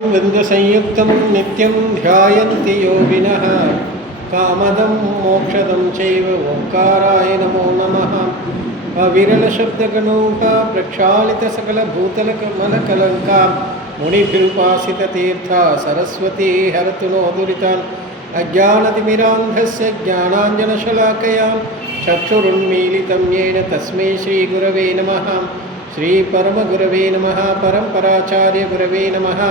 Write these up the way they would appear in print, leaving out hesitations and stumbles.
संयुक्तं नित्यं ध्यायन्ति योगिनः कामदं मोक्षदं चैव ओंकाराय नमो नमः। अविरलशब्दगणौका प्रक्षालितसकलभूतलकमलकलङ्का मुनिभिरुपासिततीर्था सरस्वती हरतु नो दुरितान्। अज्ञानतिमिरान्धस्य ज्ञानाञ्जनशलाकया चक्षुरुन्मीलितं येन तस्मै श्रीगुरवे नमः। श्रीपरमगुरवे नमः। परम्पराचार्यगुरवे नमः।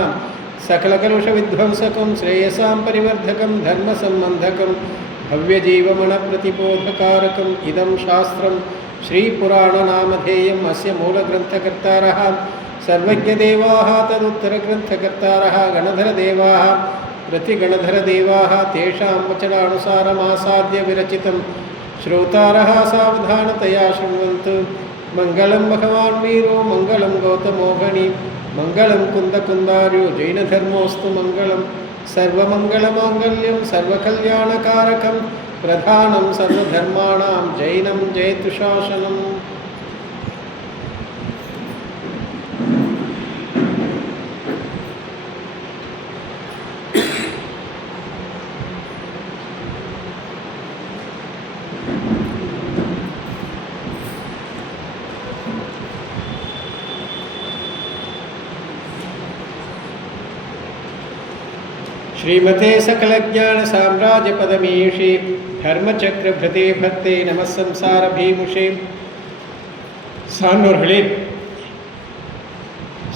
सकलकलुषविध्वंसकं श्रेयसां परिवर्धकं धर्मसम्बन्धकं भव्यजीवमनप्रतिबोधकारकम् इदं शास्त्रं श्रीपुराणनामधेयम्। अस्य मूलग्रन्थकर्तारः सर्वज्ञदेवाः, तदुत्तरग्रन्थकर्तारः गणधरदेवाः, प्रतिगणधरदेवाः। तेषां वचनानुसारमासाद्य विरचितं श्रोतारः सावधानतया शृण्वन्तु। मंगलम भगवान् वीरो मंगलम गौतमोहनी मंगलम कुंदकुंदार्यो जैनधर्मोस्तु मंगलम। सर्वमंगलमांगल्यं सर्वकल्याणकारकं प्रधानं सर्वधर्माणां जैनं जयतु शासनम्। श्रीमते सकलज्ञान साम्राज्य पदमीषे धर्मचक्रभृते भक्ते नमः संसार भीमुषे। சான்றோர்களே,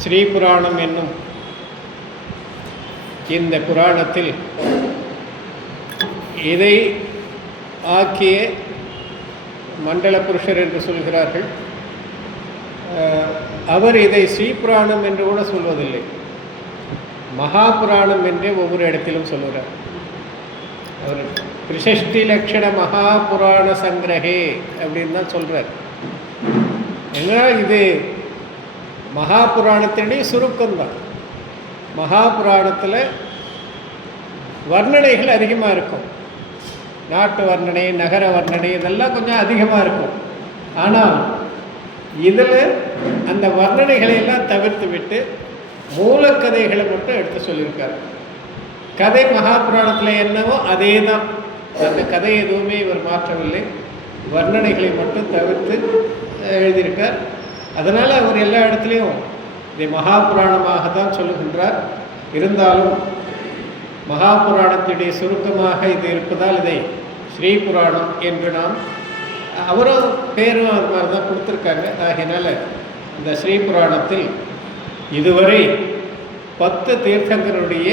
ஸ்ரீபுராணம் என்னும் இந்த புராணத்தில் இதை ஆக்கிய மண்டல புருஷர் என்று சொல்கிறார்கள். அவர் இதை ஸ்ரீபுராணம் என்று கூட சொல்வதில்லை, மகாபுராணம் என்றே ஒவ்வொரு இடத்திலும் சொல்லுகிறார். அவர் திரிஷஷ்டி லட்சண மகாபுராண சங்கிரகே அப்படின்னு தான் சொல்கிறார். ஏன்னா இது மகாபுராணத்தினுடைய சுருக்கம்தான். மகாபுராணத்தில் வர்ணனைகள் அதிகமாக இருக்கும். நாட்டு வர்ணனை, நகர வர்ணனை இதெல்லாம் கொஞ்சம் அதிகமாக இருக்கும். ஆனால் இதில் அந்த வர்ணனைகளை எல்லாம் தவிர்த்து விட்டு மூலக்கதைகளை மட்டும் எடுத்து சொல்லியிருக்காரு. கதை மகாபுராணத்தில் என்னவோ அதே தான், அந்த கதை எதுவுமே இவர் மாற்றவில்லை, வர்ணனைகளை மட்டும் தவிர்த்து எழுதியிருக்கார். அதனால் அவர் எல்லா இடத்துலையும் இதை மகாபுராணமாக தான் சொல்லுகின்றார். இருந்தாலும் மகாபுராணத்துடைய சுருக்கமாக இது இருப்பதால் இதை ஸ்ரீபுராணம் என்று நாம் அவரும் பேரும் அது மாதிரி தான் கொடுத்துருக்காங்க. ஆகையினால இந்த ஸ்ரீபுராணத்தில் இதுவரை 10 தீர்த்தங்கருடைய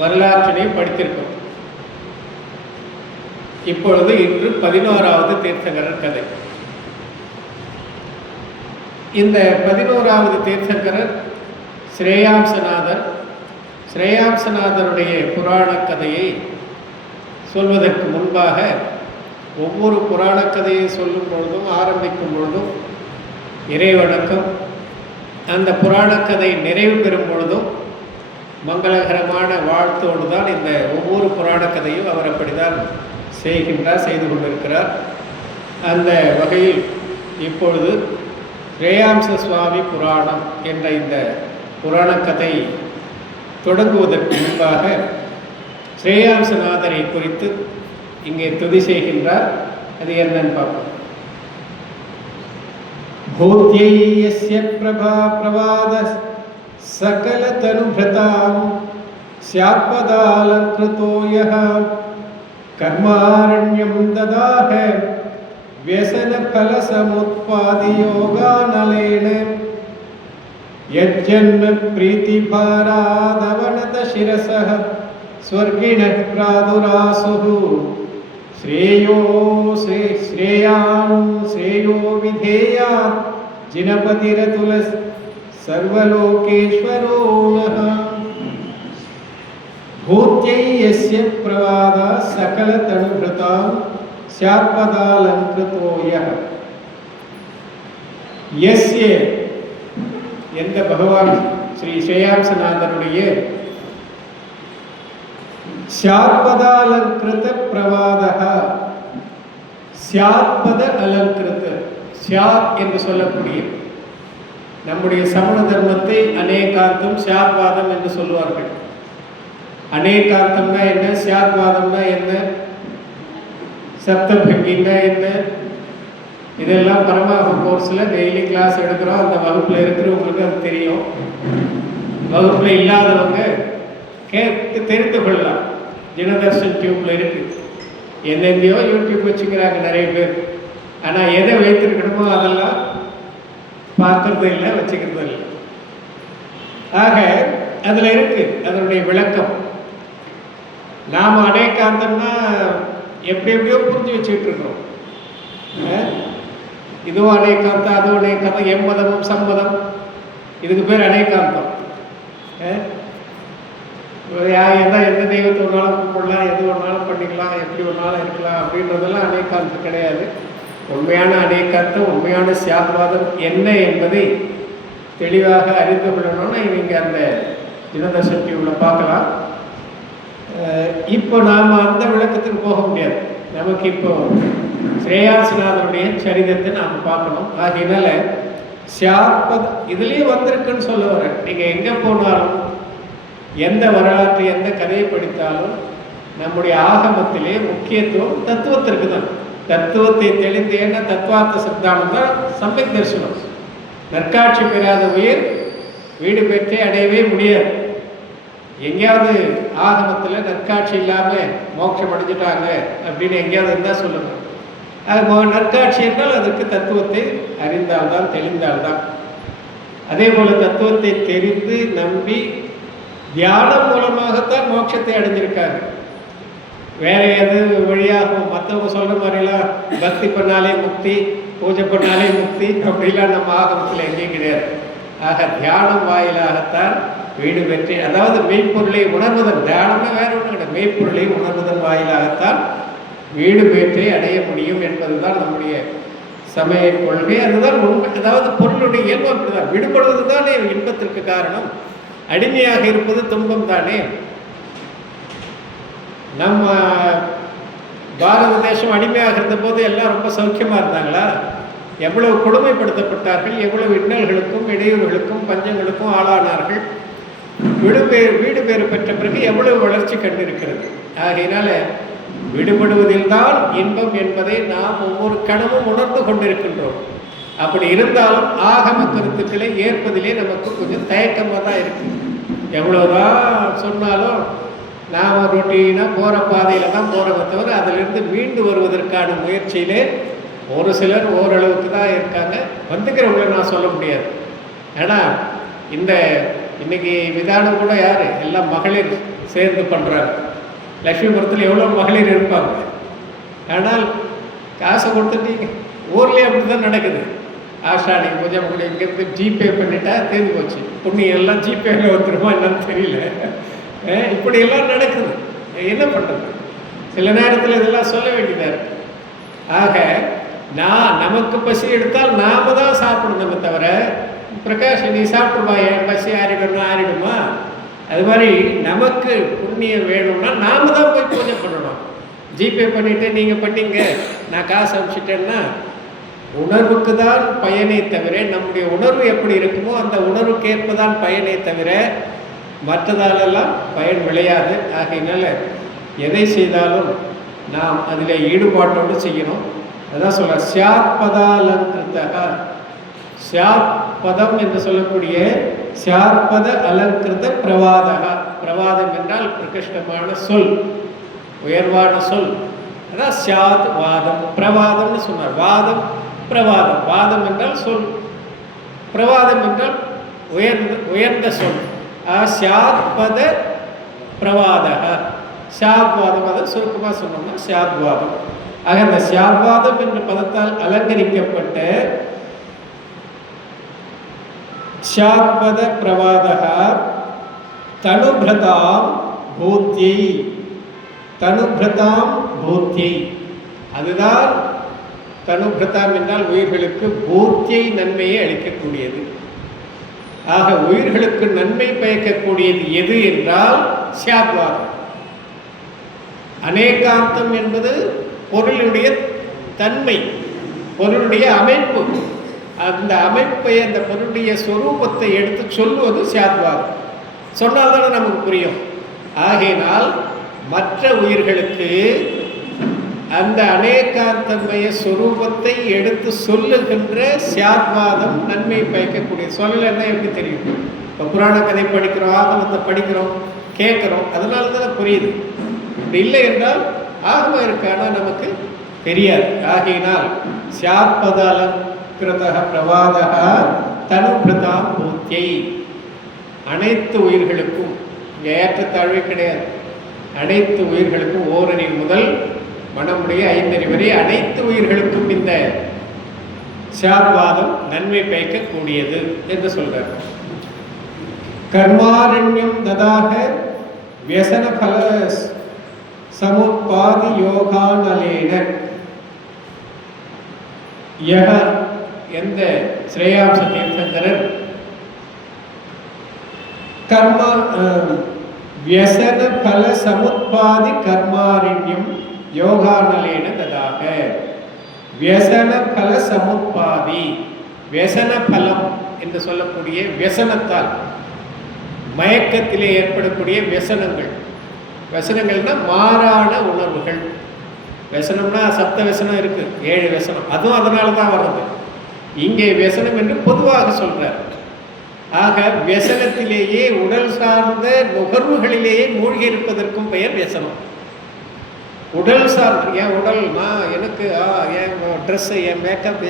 வரலாற்றினையும் படித்திருக்கிறோம். இப்பொழுது இன்று 11வது தீர்த்தங்கரர் கதை. இந்த 11வது தீர்த்தங்கரர் ஸ்ரேயாம்சநாதர். ஸ்ரேயாம்சநாதருடைய புராண கதையை சொல்வதற்கு முன்பாக ஒவ்வொரு புராண கதையை சொல்லும் பொழுதும் ஆரம்பிக்கும் பொழுதும் இறைவணக்கம், அந்த புராணக்கதை நிறைவு பெறும் பொழுதும் மங்களகரமான வாழ்த்தோடு தான் இந்த ஒவ்வொரு புராணக்கதையும் அவர் அப்படித்தான் செய்து கொண்டிருக்கிறார். அந்த வகையில் இப்பொழுது ஸ்ரேயாம்ச சுவாமி புராணம் என்ற இந்த புராணக்கதை தொடங்குவதற்கு முன்பாக ஸ்ரேயாம்சநாதரை குறித்து இங்கே துதி செய்கின்றார். அது என்னன்னு பார்ப்போம். भूत्यस्य प्रभा प्रवाद सकल तनुभृतां स्यात्पदालंकृतो यः कर्मारण्यं ददाह व्यसन फल समुत्पादि योगानलेन यज्जन्म प्रीति भारादवनत शिरसः स्वर्गिणः प्रादुरासुः श्रेयो श्रेयो विधेयात् जिनपतिरतुल सर्वलोकेश्वरो नः। भूत्यै यस्य प्रवादा सकल तनुभृतां स्यात्पदालंकृतो यः। यस्य எந்த பகவான் ஸ்ரீ ஸ்ரேயாம்சநாதருடைய ஸ்யாத்பதாலங்கிருத பிரவாதः, ஸ்யாத்பத அலங்கிருத, ஸ்யாத் என்று சொல்லக்கூடிய நம்முடைய சமண தர்மத்தை அநேகாந்தம் சியாத்வாதம் என்று சொல்லுவார்கள். அநேகாந்தம்னா என்ன, சியாத்வாதம்னா என்ன, சப்தபங்கின்னா என்ன, இதெல்லாம் பரமாகும் கோர்ஸில் டெய்லி கிளாஸ் எடுக்கிறோம். அந்த வகுப்பில் இருக்கிறவங்களுக்கு அது தெரியும். வகுப்பில் இல்லாதவங்க கேட்டு தெரிந்து கொள்ளலாம். தினதர்ஷன் டியூப்பில் இருக்குது. என்னென்னையோ யூடியூப் வச்சுக்கிறாங்க நிறைய பேர். ஆனால் எதை வைத்திருக்கணுமோ அதெல்லாம் பார்க்கறது இல்லை, வச்சுக்கிறது இல்லை. ஆக அதில் இருக்குது அதனுடைய விளக்கம். நாம் அநேகாந்தம்னா எப்படி எப்படியோ புரிஞ்சு வச்சுக்கிட்டு இருக்கோம். இதுவும் அநேகாந்தம், அதுவும் அநேகாந்தம், எம்மதமும் சம்மதம், இதுக்கு பேர் அநேகாந்தம். எந்த தெய்வத்தை ஒன்றாலும் கும்பிடலாம், எது ஒன்றாலும் பண்ணிக்கலாம், எப்படி ஒன்றாலும் இருக்கலாம் அப்படின்றதெல்லாம் அநேகாந்தம் கிடையாது. உண்மையான அநேகாந்தம், உண்மையான சியாத்வாதம் என்ன என்பதை தெளிவாக அறிந்து கொள்ளணும்னா இவங்க அந்த தினதர்ஷன் டிவியில் பார்க்கலாம். இப்போ நாம் அந்த விளக்கத்துக்கு போக முடியாது. நமக்கு இப்போ ஸ்ரேயாசநாதனுடைய சரிதத்தை நாம் பார்க்கணும். ஆகையினால சியாத்பதம் இதுலேயே வந்திருக்குன்னு சொல்ல வரேன். நீங்கள் எங்கே போனாலும், எந்த வரலாற்று எந்த கதையை படித்தாலும் நம்முடைய ஆகமத்திலே முக்கியத்துவம் தத்துவத்திற்கு தான். தத்துவத்தை தெளிந்து என்ன தத்துவார்த்த சித்தாந்தம் தான் சம்பக் தரிசனம். நற்காட்சி பெறாத உயிர் வீடு பெற்றே அடையவே முடியாது. எங்கேயாவது ஆகமத்தில் நற்காட்சி இல்லாமல் மோட்சம் அடைஞ்சிட்டாங்க அப்படின்னு எங்கேயாவது இருந்தால் சொல்லுங்கள். அது நற்காட்சி என்றால் அதற்கு தத்துவத்தை அறிந்தால்தான், தெளிந்தால்தான். அதே போல் தத்துவத்தை தெரிந்து நம்பி தியானம் மூலமாகத்தான் மோட்சத்தை அடைஞ்சிருக்காங்க. வேற எது வழியாகும் மற்றவங்க சொல்கிற மாதிரிலாம் பக்தி பண்ணாலே முக்தி, பூஜை பண்ணாலே முக்தி அப்படிலாம் நம்ம ஆகமத்தில் எங்கேயும் கிடையாது. ஆக தியானம் வாயிலாகத்தான் வீடு பெற்று, அதாவது மெய்ப்பொருளை உணர்வதன், தியானமே வேற ஒன்றும் கிடையாது, மெய்ப்பொருளை உணர்வதன் வாயிலாகத்தான் வீடு பெற்றே அடைய முடியும் என்பதுதான் நம்முடைய சமய கொள்கை. அதுதான் உண்மை. அதாவது பொருளுடைய இயல்பு அப்படிதான். விடுபடுவது தானே இன்பத்திற்கு காரணம். அடிமையாக இருப்பது துன்பம் தானே. நம்ம பாரத தேசம் அடிமையாக இருந்த போது எல்லாம் ரொம்ப சௌக்கியமாக இருந்தாங்களா? எவ்வளவு கொடுமைப்படுத்தப்பட்டார்கள், எவ்வளவு இன்னல்களுக்கும் இடையூறுகளுக்கும் பஞ்சங்களுக்கும் ஆளானார்கள். வீடு பேறு பெற்ற பிறகு எவ்வளவு வளர்ச்சி கண்டிருக்கிறது. ஆகையினால விடுபடுவதில் தான் இன்பம் என்பதை நாம் ஒவ்வொரு கணமும் உணர்ந்து கொண்டிருக்கின்றோம். அப்படி இருந்தாலும் ஆகம கருத்துக்களை ஏற்பதிலே நமக்கு கொஞ்சம் தயக்கமாக தான் இருக்கு. எவ்வளோதான் சொன்னாலும் நாம் ரொட்டீனாக போகிற பாதையில் தான் போகிறத தவிர அதிலிருந்து மீண்டு வருவதற்கான முயற்சியிலே ஒரு சிலர் ஓரளவுக்கு தான் இருக்காங்க. வந்துக்கிறவங்கள நான் சொல்ல முடியாது. ஏன்னா இன்னைக்கு விதானம் கூட யார், எல்லாம் மகளிர் சேர்ந்து பண்ணுறாங்க. லட்சுமிபுரத்தில் எவ்வளோ மகளிர் இருப்பாங்க. ஆனால் காசை கொடுத்துட்டீங்க. ஊர்லேயே அப்படி தான் நடக்குது. ஆஷாடி பூஜை உங்களை இங்கேருந்து ஜிபே பண்ணிட்டா தேர்ந்து போச்சு. புண்ணியம் எல்லாம் ஜிபேவில் வந்துருமா என்னன்னு தெரியல. இப்படியெல்லாம் நடக்குது. என்ன பண்ணுறது? சில நேரத்தில் இதெல்லாம் சொல்ல வேண்டியதாக இருக்குது. ஆக நமக்கு பசி எடுத்தால் நாம தான் சாப்பிடணுமே தவிர, பிரகாஷ் நீ சாப்பிடுமா, என் பசி ஆறிடுமா? அது மாதிரி நமக்கு புண்ணியம் வேணும்னா நாம தான் போய் பூஜை பண்ணணும். ஜிபே பண்ணிவிட்டு நீங்கள் பண்ணிங்க, நான் காசு அனுப்பிச்சிட்டேன்னா உணர்வுக்கு தான் பயனே தவிர, நம்முடைய உணர்வு எப்படி இருக்குமோ அந்த உணர்வுக்கு ஏற்பதான் பயனே தவிர மற்றதாலெல்லாம் பயன் விளையாது. ஆகையினால எதை செய்தாலும் நாம் அதில் ஈடுபாட்டோடு செய்யணும். அதான் சொல்ல சியாத்பதாலங்கிருத்தக, சியாத்பதம் என்று சொல்லக்கூடிய சியாத்பத அலங்கிருத பிரவாதக. பிரவாதம் என்றால் பிரகிருஷ்டமான சொல், உயர்வான சொல். அதான் சியாத் வாதம். பிரவாதம்னு சொன்னார். வாதம் பிரவாதம். வாதம் என்றால் சொல், பிரவாதம் என்றால் உயர்ந்த சொல். சியாத்பத பிரவாதக, சியாத்வாதம். அதை சுருக்கமாக சொன்னோம்னா சியாத்வாதம். ஆக இந்த சியாத்வாதம் என்ற பதத்தால் அலங்கரிக்கப்பட்ட சியாத்பத பிரவாதக தனுபிரதாம் பூத்தியை, தனுபிரதாம் பூத்தியை. அதுதான் தனுபிரதாம் என்றால் உயிர்களுக்கு பூத்தியை, நன்மையை அளிக்கக்கூடியது. ஆக உயிர்களுக்கு நன்மை பயக்கக்கூடியது எது என்றால் சியாத்வாதம். அநேகாந்தம் என்பது பொருளுடைய தன்மை, பொருளுடைய அமைப்பு. அந்த அமைப்பை, அந்த பொருளுடைய சொரூபத்தை எடுத்து சொல்லுவது சியாத்வாதம். சொன்னால்தானே நமக்கு புரியும். ஆகையினால் மற்ற உயிர்களுக்கு அந்த அநேகாந்தமய சொரூபத்தை எடுத்து சொல்லுகின்ற சியாத்வாதம் நன்மை பயக்கக்கூடிய. சொல்லலைன்னா எப்படி தெரியும்? இப்போ புராண கதை படிக்கிறோம், ஆகமத்தை படிக்கிறோம், கேட்குறோம், அதனால தான் புரியுது. இப்படி இல்லை என்றால் ஆகமம் இருக்கு, ஆனால் நமக்கு தெரியாது. ஆகையினால் சியாத்பதாலங்கிருத பிரவாதா தனுபிரதா பூத்தியை, அனைத்து உயிர்களுக்கும் ஏற்றத்தாழ்வே கிடையாது. அனைத்து உயிர்களுக்கும் ஓரணி முதல் மனமுடைய 5 அறிவு வரை அனைத்து உயிர்களுக்கும் இந்த சியாத்வாதம் நன்மை பயக்கக்கூடியது என்று சொல்றார். கர்மாரண்யம் ததாக வியசன பல சமுத்பாதி யோகானலேன யக எந்த ஸ்ரேயாம்ச தீர்த்தங்கரர் கர்மா வியசன பல சமுத்பாதி கர்மாரண்யம் யோகானலேன ததாக. வியசன பல சமுத்பாதி, வியசன பலம் என்று சொல்லக்கூடிய வியசனத்தால், மயக்கத்திலே ஏற்படக்கூடிய வியசனங்கள். வியசனங்கள்னா மாறான உணர்வுகள். வியசனம்னா சப்த வியசனம் இருக்கு, 7 வியசனம், அதுவும் அதனால தான் வர்றது. இங்கே வியசனம் என்று பொதுவாக சொல்றார். ஆக வியசனத்திலேயே உடல் சார்ந்த நுகர்வுகளிலேயே மூழ்கி இருப்பதற்கும் பெயர் வியசனம். உடல் சார்ந்த, என் உடல், நான் எனக்கு என் ட்ரெஸ்ஸு, என் மேக்கப்,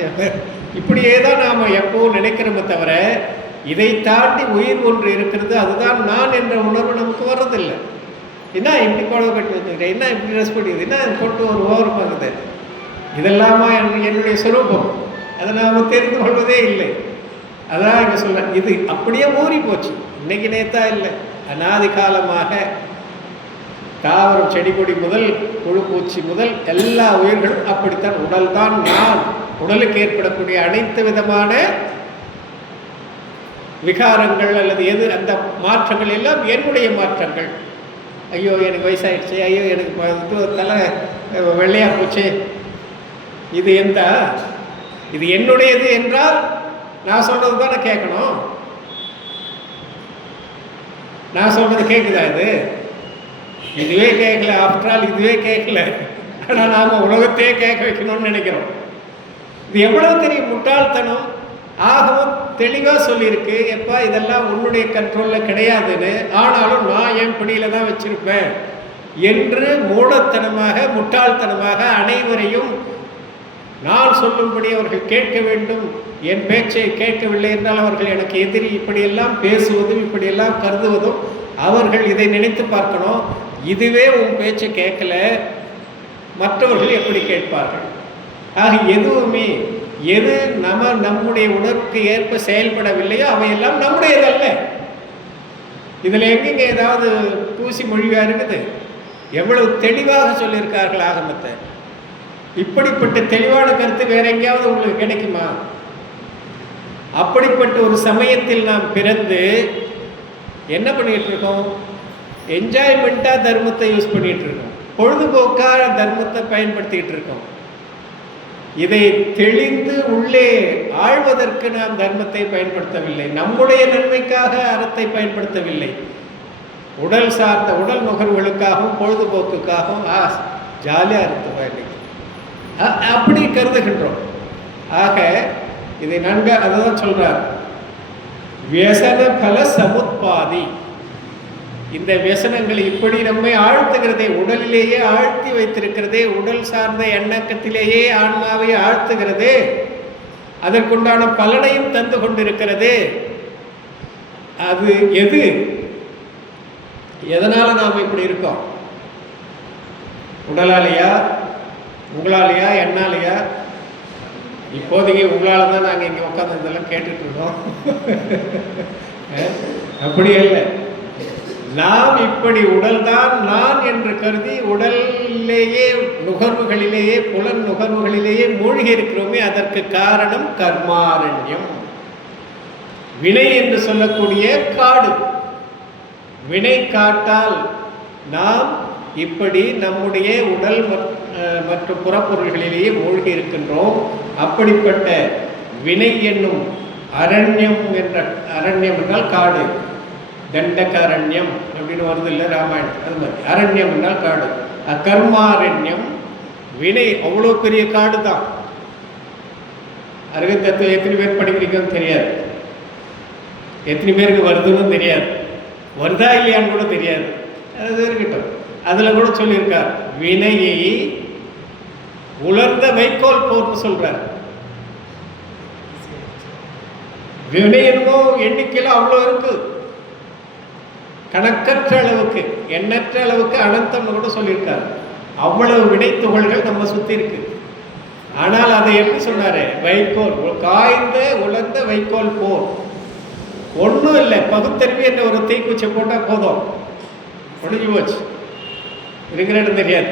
இப்படியே தான் நாம் எப்பவும் நினைக்கிறோமே தவிர, இதை தாண்டி உயிர் ஒன்று இருக்கிறது, அதுதான் நான் என்ற உணர்வு நமக்கு வர்றதில்லை. என்ன இப்படி புடவை கட்டி வச்சுக்கிறேன், என்ன இப்படி ட்ரெஸ் பண்ணிடுது, என்ன கொண்டு ஒரு ஓரம் ஆகுது, இதெல்லாமா என்னுடைய சுரூபம், அதை நாம் தெரிந்து கொள்வதே இல்லை. அதான் இங்கே சொல்ல, இது அப்படியே ஊறி போச்சு. இன்னைக்கு நேத்தா இல்லை, அநாதி காலமாக தாவரம் செடி கொடி முதல் புழு பூச்சி முதல் எல்லா உயிர்களும் அப்படித்தான். உடல் தான் நான். உடலுக்கு ஏற்படக்கூடிய அனைத்து விதமான விகாரங்கள் அல்லது எது அந்த மாற்றங்கள் எல்லாம் என்னுடைய மாற்றங்கள். ஐயோ எனக்கு வயசாயிடுச்சு, ஐயோ எனக்கு தலை வெள்ளையா போச்சு, இது எந்த இது என்னுடையது என்றால் நான் சொல்றது தானே கேட்கணும். நான் சொல்றது கேட்குதா? இதுவே கேட்கல. ஆஃப்டர் ஆல் இதுவே கேட்கல. ஆனால் நாம் உலகத்தையே கேட்க வைக்கணும்னு நினைக்கிறோம். இது எவ்வளவு தெரியும் முட்டாள்தனம். ஆகவும் தெளிவாக சொல்லியிருக்கு, எப்பா இதெல்லாம் உன்னுடைய கண்ட்ரோலில் கிடையாதுன்னு. ஆனாலும் நான் என் பிடியில் தான் வச்சிருப்பேன் என்று மூடத்தனமாக முட்டாள்தனமாக அனைவரையும் நான் சொல்லும்படி அவர்கள் கேட்க வேண்டும், என் பேச்சை கேட்கவில்லை என்றால் அவர்கள் எனக்கு எதிரி, இப்படியெல்லாம் பேசுவதும் இப்படியெல்லாம் கருதுவதும் அவர்கள் இதை நினைத்து பார்க்கணும். இதுவே உன் பேச்சை கேட்கல, மற்றவர்கள் எப்படி கேட்பார்கள்? ஆக எதுவுமே எது நம்முடைய உணர்வுக்கு ஏற்ப செயல்படவில்லையோ அவையெல்லாம் நம்முடையதல்ல. இதில் எங்கெங்க ஏதாவது பூசி மொழிவா இருக்குது? எவ்வளவு தெளிவாக சொல்லியிருக்கார்கள் ஆகமத்தை. இப்படிப்பட்ட தெளிவான கருத்து வேற எங்கேயாவது உங்களுக்கு கிடைக்குமா? அப்படிப்பட்ட ஒரு சமயத்தில் நாம் பிறந்து என்ன பண்ணிட்டு இருக்கோம்? என்ஜாய்மெண்ட்டாக தர்மத்தை யூஸ் பண்ணிட்டு இருக்கோம், பொழுதுபோக்காக தர்மத்தை பயன்படுத்திக்கிட்டு இருக்கோம். இதை தெளிந்து உள்ளே ஆழ்வதற்கு நாம் தர்மத்தை பயன்படுத்தவில்லை, நம்முடைய நன்மைக்காக அறத்தை பயன்படுத்தவில்லை, உடல் சார்ந்த உடல் நுகர்வுகளுக்காகவும் பொழுதுபோக்குக்காகவும் ஜாலியாக இருக்குவா இன்னைக்கு அப்படி கருதுகின்றோம். ஆக இதை நன்கு அதுதான் சொல்றார், வியசன பல சமுத்பாதி. இந்த வியசனங்கள் இப்படி நம்மை ஆழ்த்துகிறதே, உடலிலேயே ஆழ்த்தி வைத்திருக்கிறதே, உடல் சார்ந்த எண்ணக்கத்திலேயே ஆன்மாவை ஆழ்த்துகிறதே, அதற்குண்டான பலனையும் தந்து கொண்டிருக்கிறதே. அது எது? எதனால நாம் இப்படி இருக்கோம்? உடலாலையா, உங்களாலையா, என்னாலையா? இப்போதைக்கு உங்களால் தான் நாங்கள் இங்கே உட்காந்து இதெல்லாம் கேட்டுட்டு இருக்கோம். அப்படி இல்லை, நாம் இப்படி உடல்தான் நான் என்று கருதி உடலிலேயே நுகர்வுகளிலேயே புலன் நுகர்வுகளிலேயே மூழ்கி இருக்கிறோமே, அதற்கு காரணம் கர்மாரண்யம், வினை என்று சொல்லக்கூடிய காடு. வினை காட்டால் நாம் இப்படி நம்முடைய உடல் மற்றும் புறப்பொருள்களிலேயே மூழ்கி இருக்கின்றோம். அப்படிப்பட்ட வினை என்னும் அரண்யம் என்ற, அரண்யம் என்றால் காடு, தண்டகாரண்யம் அப்படின்னு வருது இல்லை ராமாயணம், அது மாதிரி அரண்யம் என்றால் காடு. கர்மாரண்யம் வினை அவ்வளோ பெரிய காடு தான். அருகன் தத்துவம் எத்தனை பேர் படிக்கிறீங்கன்னு தெரியாது, எத்தனை பேருக்கு வருதுன்னு தெரியாது, வருதா இல்லையான்னு கூட தெரியாது, அது இருக்கட்டும். அதில் கூட சொல்லியிருக்கார், வினையை உலர்ந்த வைக்கோல் போட்டு சொல்றார். வினை என்னமோ எண்ணிக்கையில் அவ்வளோ இருக்கு, கணக்கற்ற அளவுக்கு, எண்ணற்ற அளவுக்கு அனந்தம்னு கூட சொல்லியிருக்காரு. அவ்வளவு வினை துகள்கள் நம்ம சுற்றி இருக்கு. ஆனால் அதை எப்படி சொன்னாரு? வைக்கோல், காய்ந்த உலர்ந்த வைக்கோல் போர். ஒன்றும் இல்லை, பகுத்தறிவு என்ற ஒரு தீக்குச்சி போட்டால் போதும், முடிஞ்சு போச்சு, இருக்கிற இடம் தெரியாது.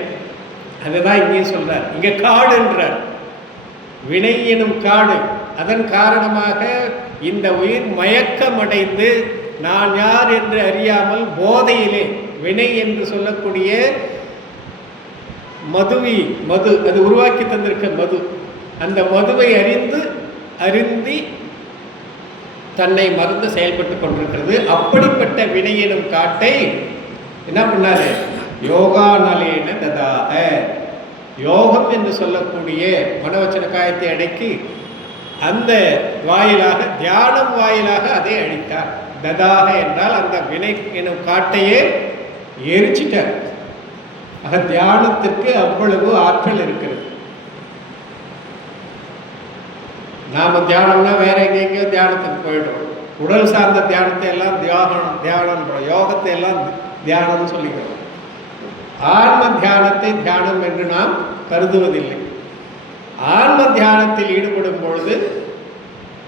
அதுதான் இங்கேயும் சொல்றார். இங்க காடுன்றார், வினை எனும் காடு. அதன் காரணமாக இந்த உயிர் மயக்கமடைந்து நான் யார் என்று அறியாமல் போதையிலே, வினை என்று சொல்லக்கூடிய மது அது உருவாக்கி தந்திருக்க மது, அந்த மதுவை அருந்தி தன்னை மறந்து செயல்பட்டு கொண்டிருக்கிறது. அப்படிப்பட்ட வினை எனும் காட்டை என்ன பண்ணாரு? யோகா நலேன ததாக, யோகம் என்று சொல்லக்கூடிய மனவச்சன காயத்தை அடக்கி அந்த வாயிலாக, தியானம் வாயிலாக அதை அழித்தார். ததாக என்றால் அந்த வினை எனும் காட்டையே எரிச்சிட்டார். ஆக தியானத்திற்கு அவ்வளவு ஆற்றல் இருக்கிறது. நாம தியானம்னா வேற எங்கெங்கயோ தியானத்துக்கு போயிடுறோம். உடல் சார்ந்த தியானத்தை எல்லாம் தியானம், யோகத்தை எல்லாம் தியானம்னு சொல்லிக்கிறோம். ஆன்ம தியானத்தை தியானம் என்று நாம் கருதுவதில்லை. ஆன்ம தியானத்தில் ஈடுபடும் பொழுது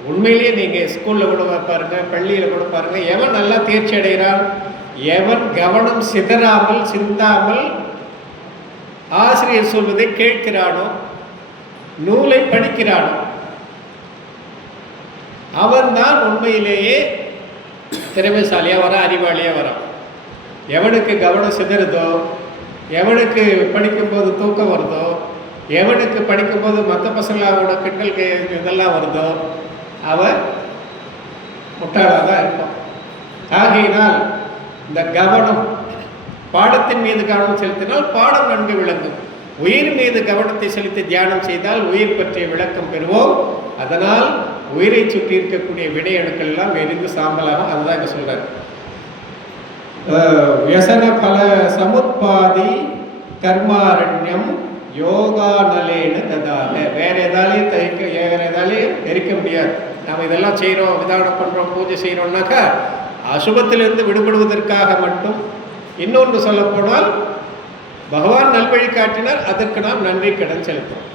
உண்மையிலேயே நீங்கள் ஸ்கூலில் கூட பாருங்க, பள்ளியில் கூட பாருங்க, எவன் நல்லா தேர்ச்சி அடைகிறான், எவன் கவனம் சிந்தாமல் ஆசிரியர் சொல்வதை கேட்கிறானோ, நூலை படிக்கிறானோ, அவன்தான் உண்மையிலேயே திறமைசாலியாக வர, அறிவாளியாக வரான். எவனுக்கு கவனம் சிதறுதோ, எவனுக்கு படிக்கும்போது தூக்கம் வருதோ, எவனுக்கு படிக்கும்போது மற்ற பசங்களோட கிண்டல் இதெல்லாம் வருதோ, அவன் முட்டாளாக தான் இருப்பான். ஆகையினால் இந்த கவனம், பாடத்தின் மீது கவனம் செலுத்தினால் பாடம் நன்கு விளங்கும். உயிர் மீது கவனத்தை செலுத்தி தியானம் செய்தால் உயிர் பற்றிய விளக்கம் பெறுவோம். அதனால் உயிரை சுற்றி இருக்கக்கூடிய வினையணுக்கள் எல்லாம் எரிந்து சாம்பலாகும். அதுதான் இங்க சொல்றாரு. வியசன பல சமுத்பாதி கர்மாரண்யம் யோகா நலேன ததாக. வேற எதாலையும் எரிக்க முடியாது. நாம் இதெல்லாம் செய்கிறோம், விதானம் பண்ணுறோம், பூஜை செய்கிறோம்னாக்கா அசுபத்திலிருந்து விடுபடுவதற்காக மட்டும். இன்னொன்று சொல்லப்போனால் பகவான் நல்வழி காட்டினார், அதற்கு நாம் நன்றி கடன் செலுத்தோம்,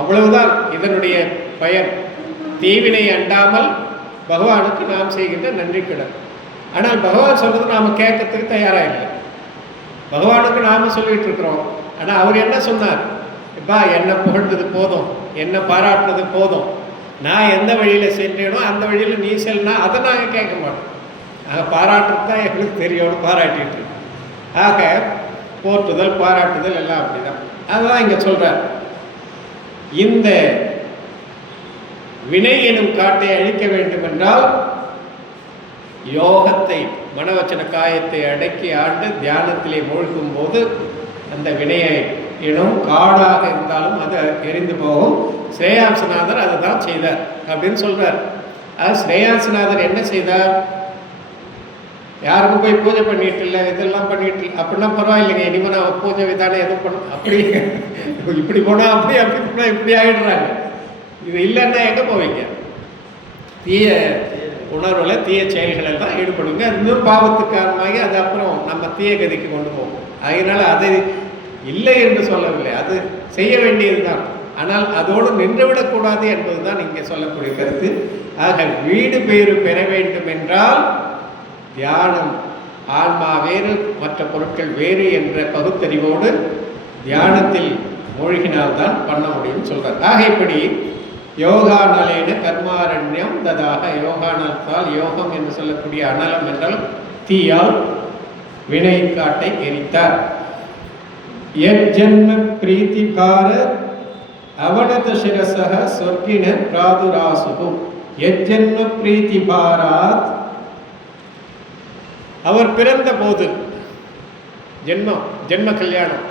அவ்வளவுதான் இதனுடைய பயன். தீவினை அண்டாமல் பகவானுக்கு நாம் செய்கின்ற நன்றி கடன். ஆனால் பகவான் சொல்றது நாம் கேட்கறதுக்கு தயாராக இல்லை. பகவானுக்கு நாம் சொல்லிட்டு இருக்கிறோம். ஆனால் அவர் என்ன சொன்னார்? இப்பா என்னை புகழ்ந்தது போதும், என்னை பாராட்டினது போதும், நான் எந்த வழியில் சென்றேனோ அந்த வழியில் நீ செல்னா அதை நாங்கள் கேட்க மாட்டோம். நாங்கள் பாராட்டுறது தான் எங்களுக்கு தெரியும், பாராட்டிட்டு. ஆக போற்றுதல் பாராட்டுதல் எல்லாம் அப்படிதான். அதுதான் இங்கே சொல்கிறார். இந்த வினை எனும் காட்டை அழிக்க வேண்டும் என்றால் யோகத்தை, மனவச்சன காயத்தை அடக்கி ஆண்டு தியானத்திலே மூழ்கும் போது அந்த வினையை எனும் காடாக இருந்தாலும் அது எரிந்து போகும். ஸ்ரேயாம்சநாதர் அதை தான் செய்தார் அப்படின்னு சொல்றார். அது ஸ்ரேயாம்சநாதர் என்ன செய்தார்? யாருக்கும் போய் பூஜை பண்ணிட்டு இல்லை, இதெல்லாம் பண்ணிட்டு அப்படின்னா பரவாயில்லைங்க, இனிமேல் நான் பூஜை விதானம் எதுவும் பண்ண, அப்படி இப்படி போனால் அப்படி, அப்படி போனால் இப்படி ஆகிடுறாங்க. இது இல்லைன்னா எங்கே போவீங்க? தீய உணர்வில் தீய செயல்கள் எல்லாம் ஈடுபடுங்க. இன்னும் பாவத்துக்கு காரணமாகி அது அப்புறம் நம்ம தீய கதிக்கு கொண்டு போகும். அதனால அது இல்லை என்று சொல்லவில்லை, அது செய்ய வேண்டியது தான். ஆனால் அதோடு நின்றுவிடக்கூடாது என்பதுதான் இங்கே சொல்லக்கூடிய கருத்து. ஆக வீடு பேறு பெற வேண்டும் என்றால் தியானம், ஆன்மா வேறு மற்ற பொருட்கள் வேறு என்ற பகுத்தறிவோடு தியானத்தில் மூழ்கினால்தான் பண்ண முடியும் சொல்றார். ஆக இப்படி யோகா நலேன கர்மாரண்யம் ததாக, யோகானத்தால், யோகம் என்று சொல்லக்கூடிய அனலம் என்றால் தீயால் வினை காட்டை எரித்தார். எஜ்ஜன்ம பிரீதி பார அவனத சிரசக சொர்க்கின பிராதுராசுகு எஜ்ஜன்ம பிரீத்தி பாராத். அவர் பிறந்த போது ஜென்ம கல்யாணம்,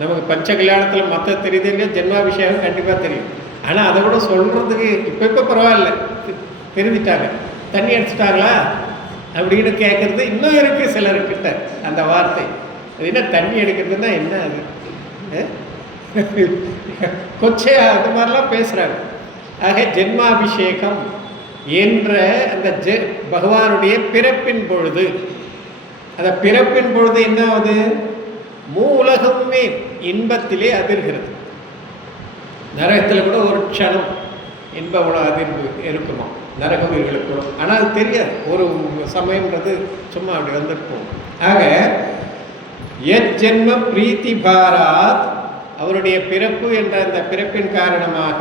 நமக்கு பஞ்ச கல்யாணத்தில் மற்ற தெரியுது இல்லையா, ஜென்மாபிஷேகம் கண்டிப்பாக தெரியும். ஆனால் அதை கூட சொல்கிறதுக்கு இப்போ பரவாயில்ல, தெரிஞ்சிட்டாங்க. தண்ணி அடிச்சிட்டாங்களா அப்படின்னு கேட்குறது இன்னும் இருக்குது சிலருக்கிட்ட அந்த வார்த்தை. அது என்ன தண்ணி எடுக்கிறதுனா என்ன, அது கொச்சையா அது மாதிரிலாம் பேசுகிறாங்க. ஆக ஜென்மாபிஷேகம் என்ற அந்த பகவானுடைய பிறப்பின் பொழுது, அந்த பிறப்பின் பொழுது என்ன ஆகுது, உலகமே இன்பத்திலே அதிர்கிறது. நரகத்தில் கூட ஒரு க்ஷணம் இன்ப உணவு அதிர்வு இருக்குமா நரகம் இவர்களுக்கு. ஆனால் அது தெரியாது, ஒரு சமயம்ன்றது சும்மா அப்படி வந்துருப்போம். ஆக ஜென்ம பிரீத்தி பாராத், அவருடைய பிறப்பு என்ற அந்த பிறப்பின் காரணமாக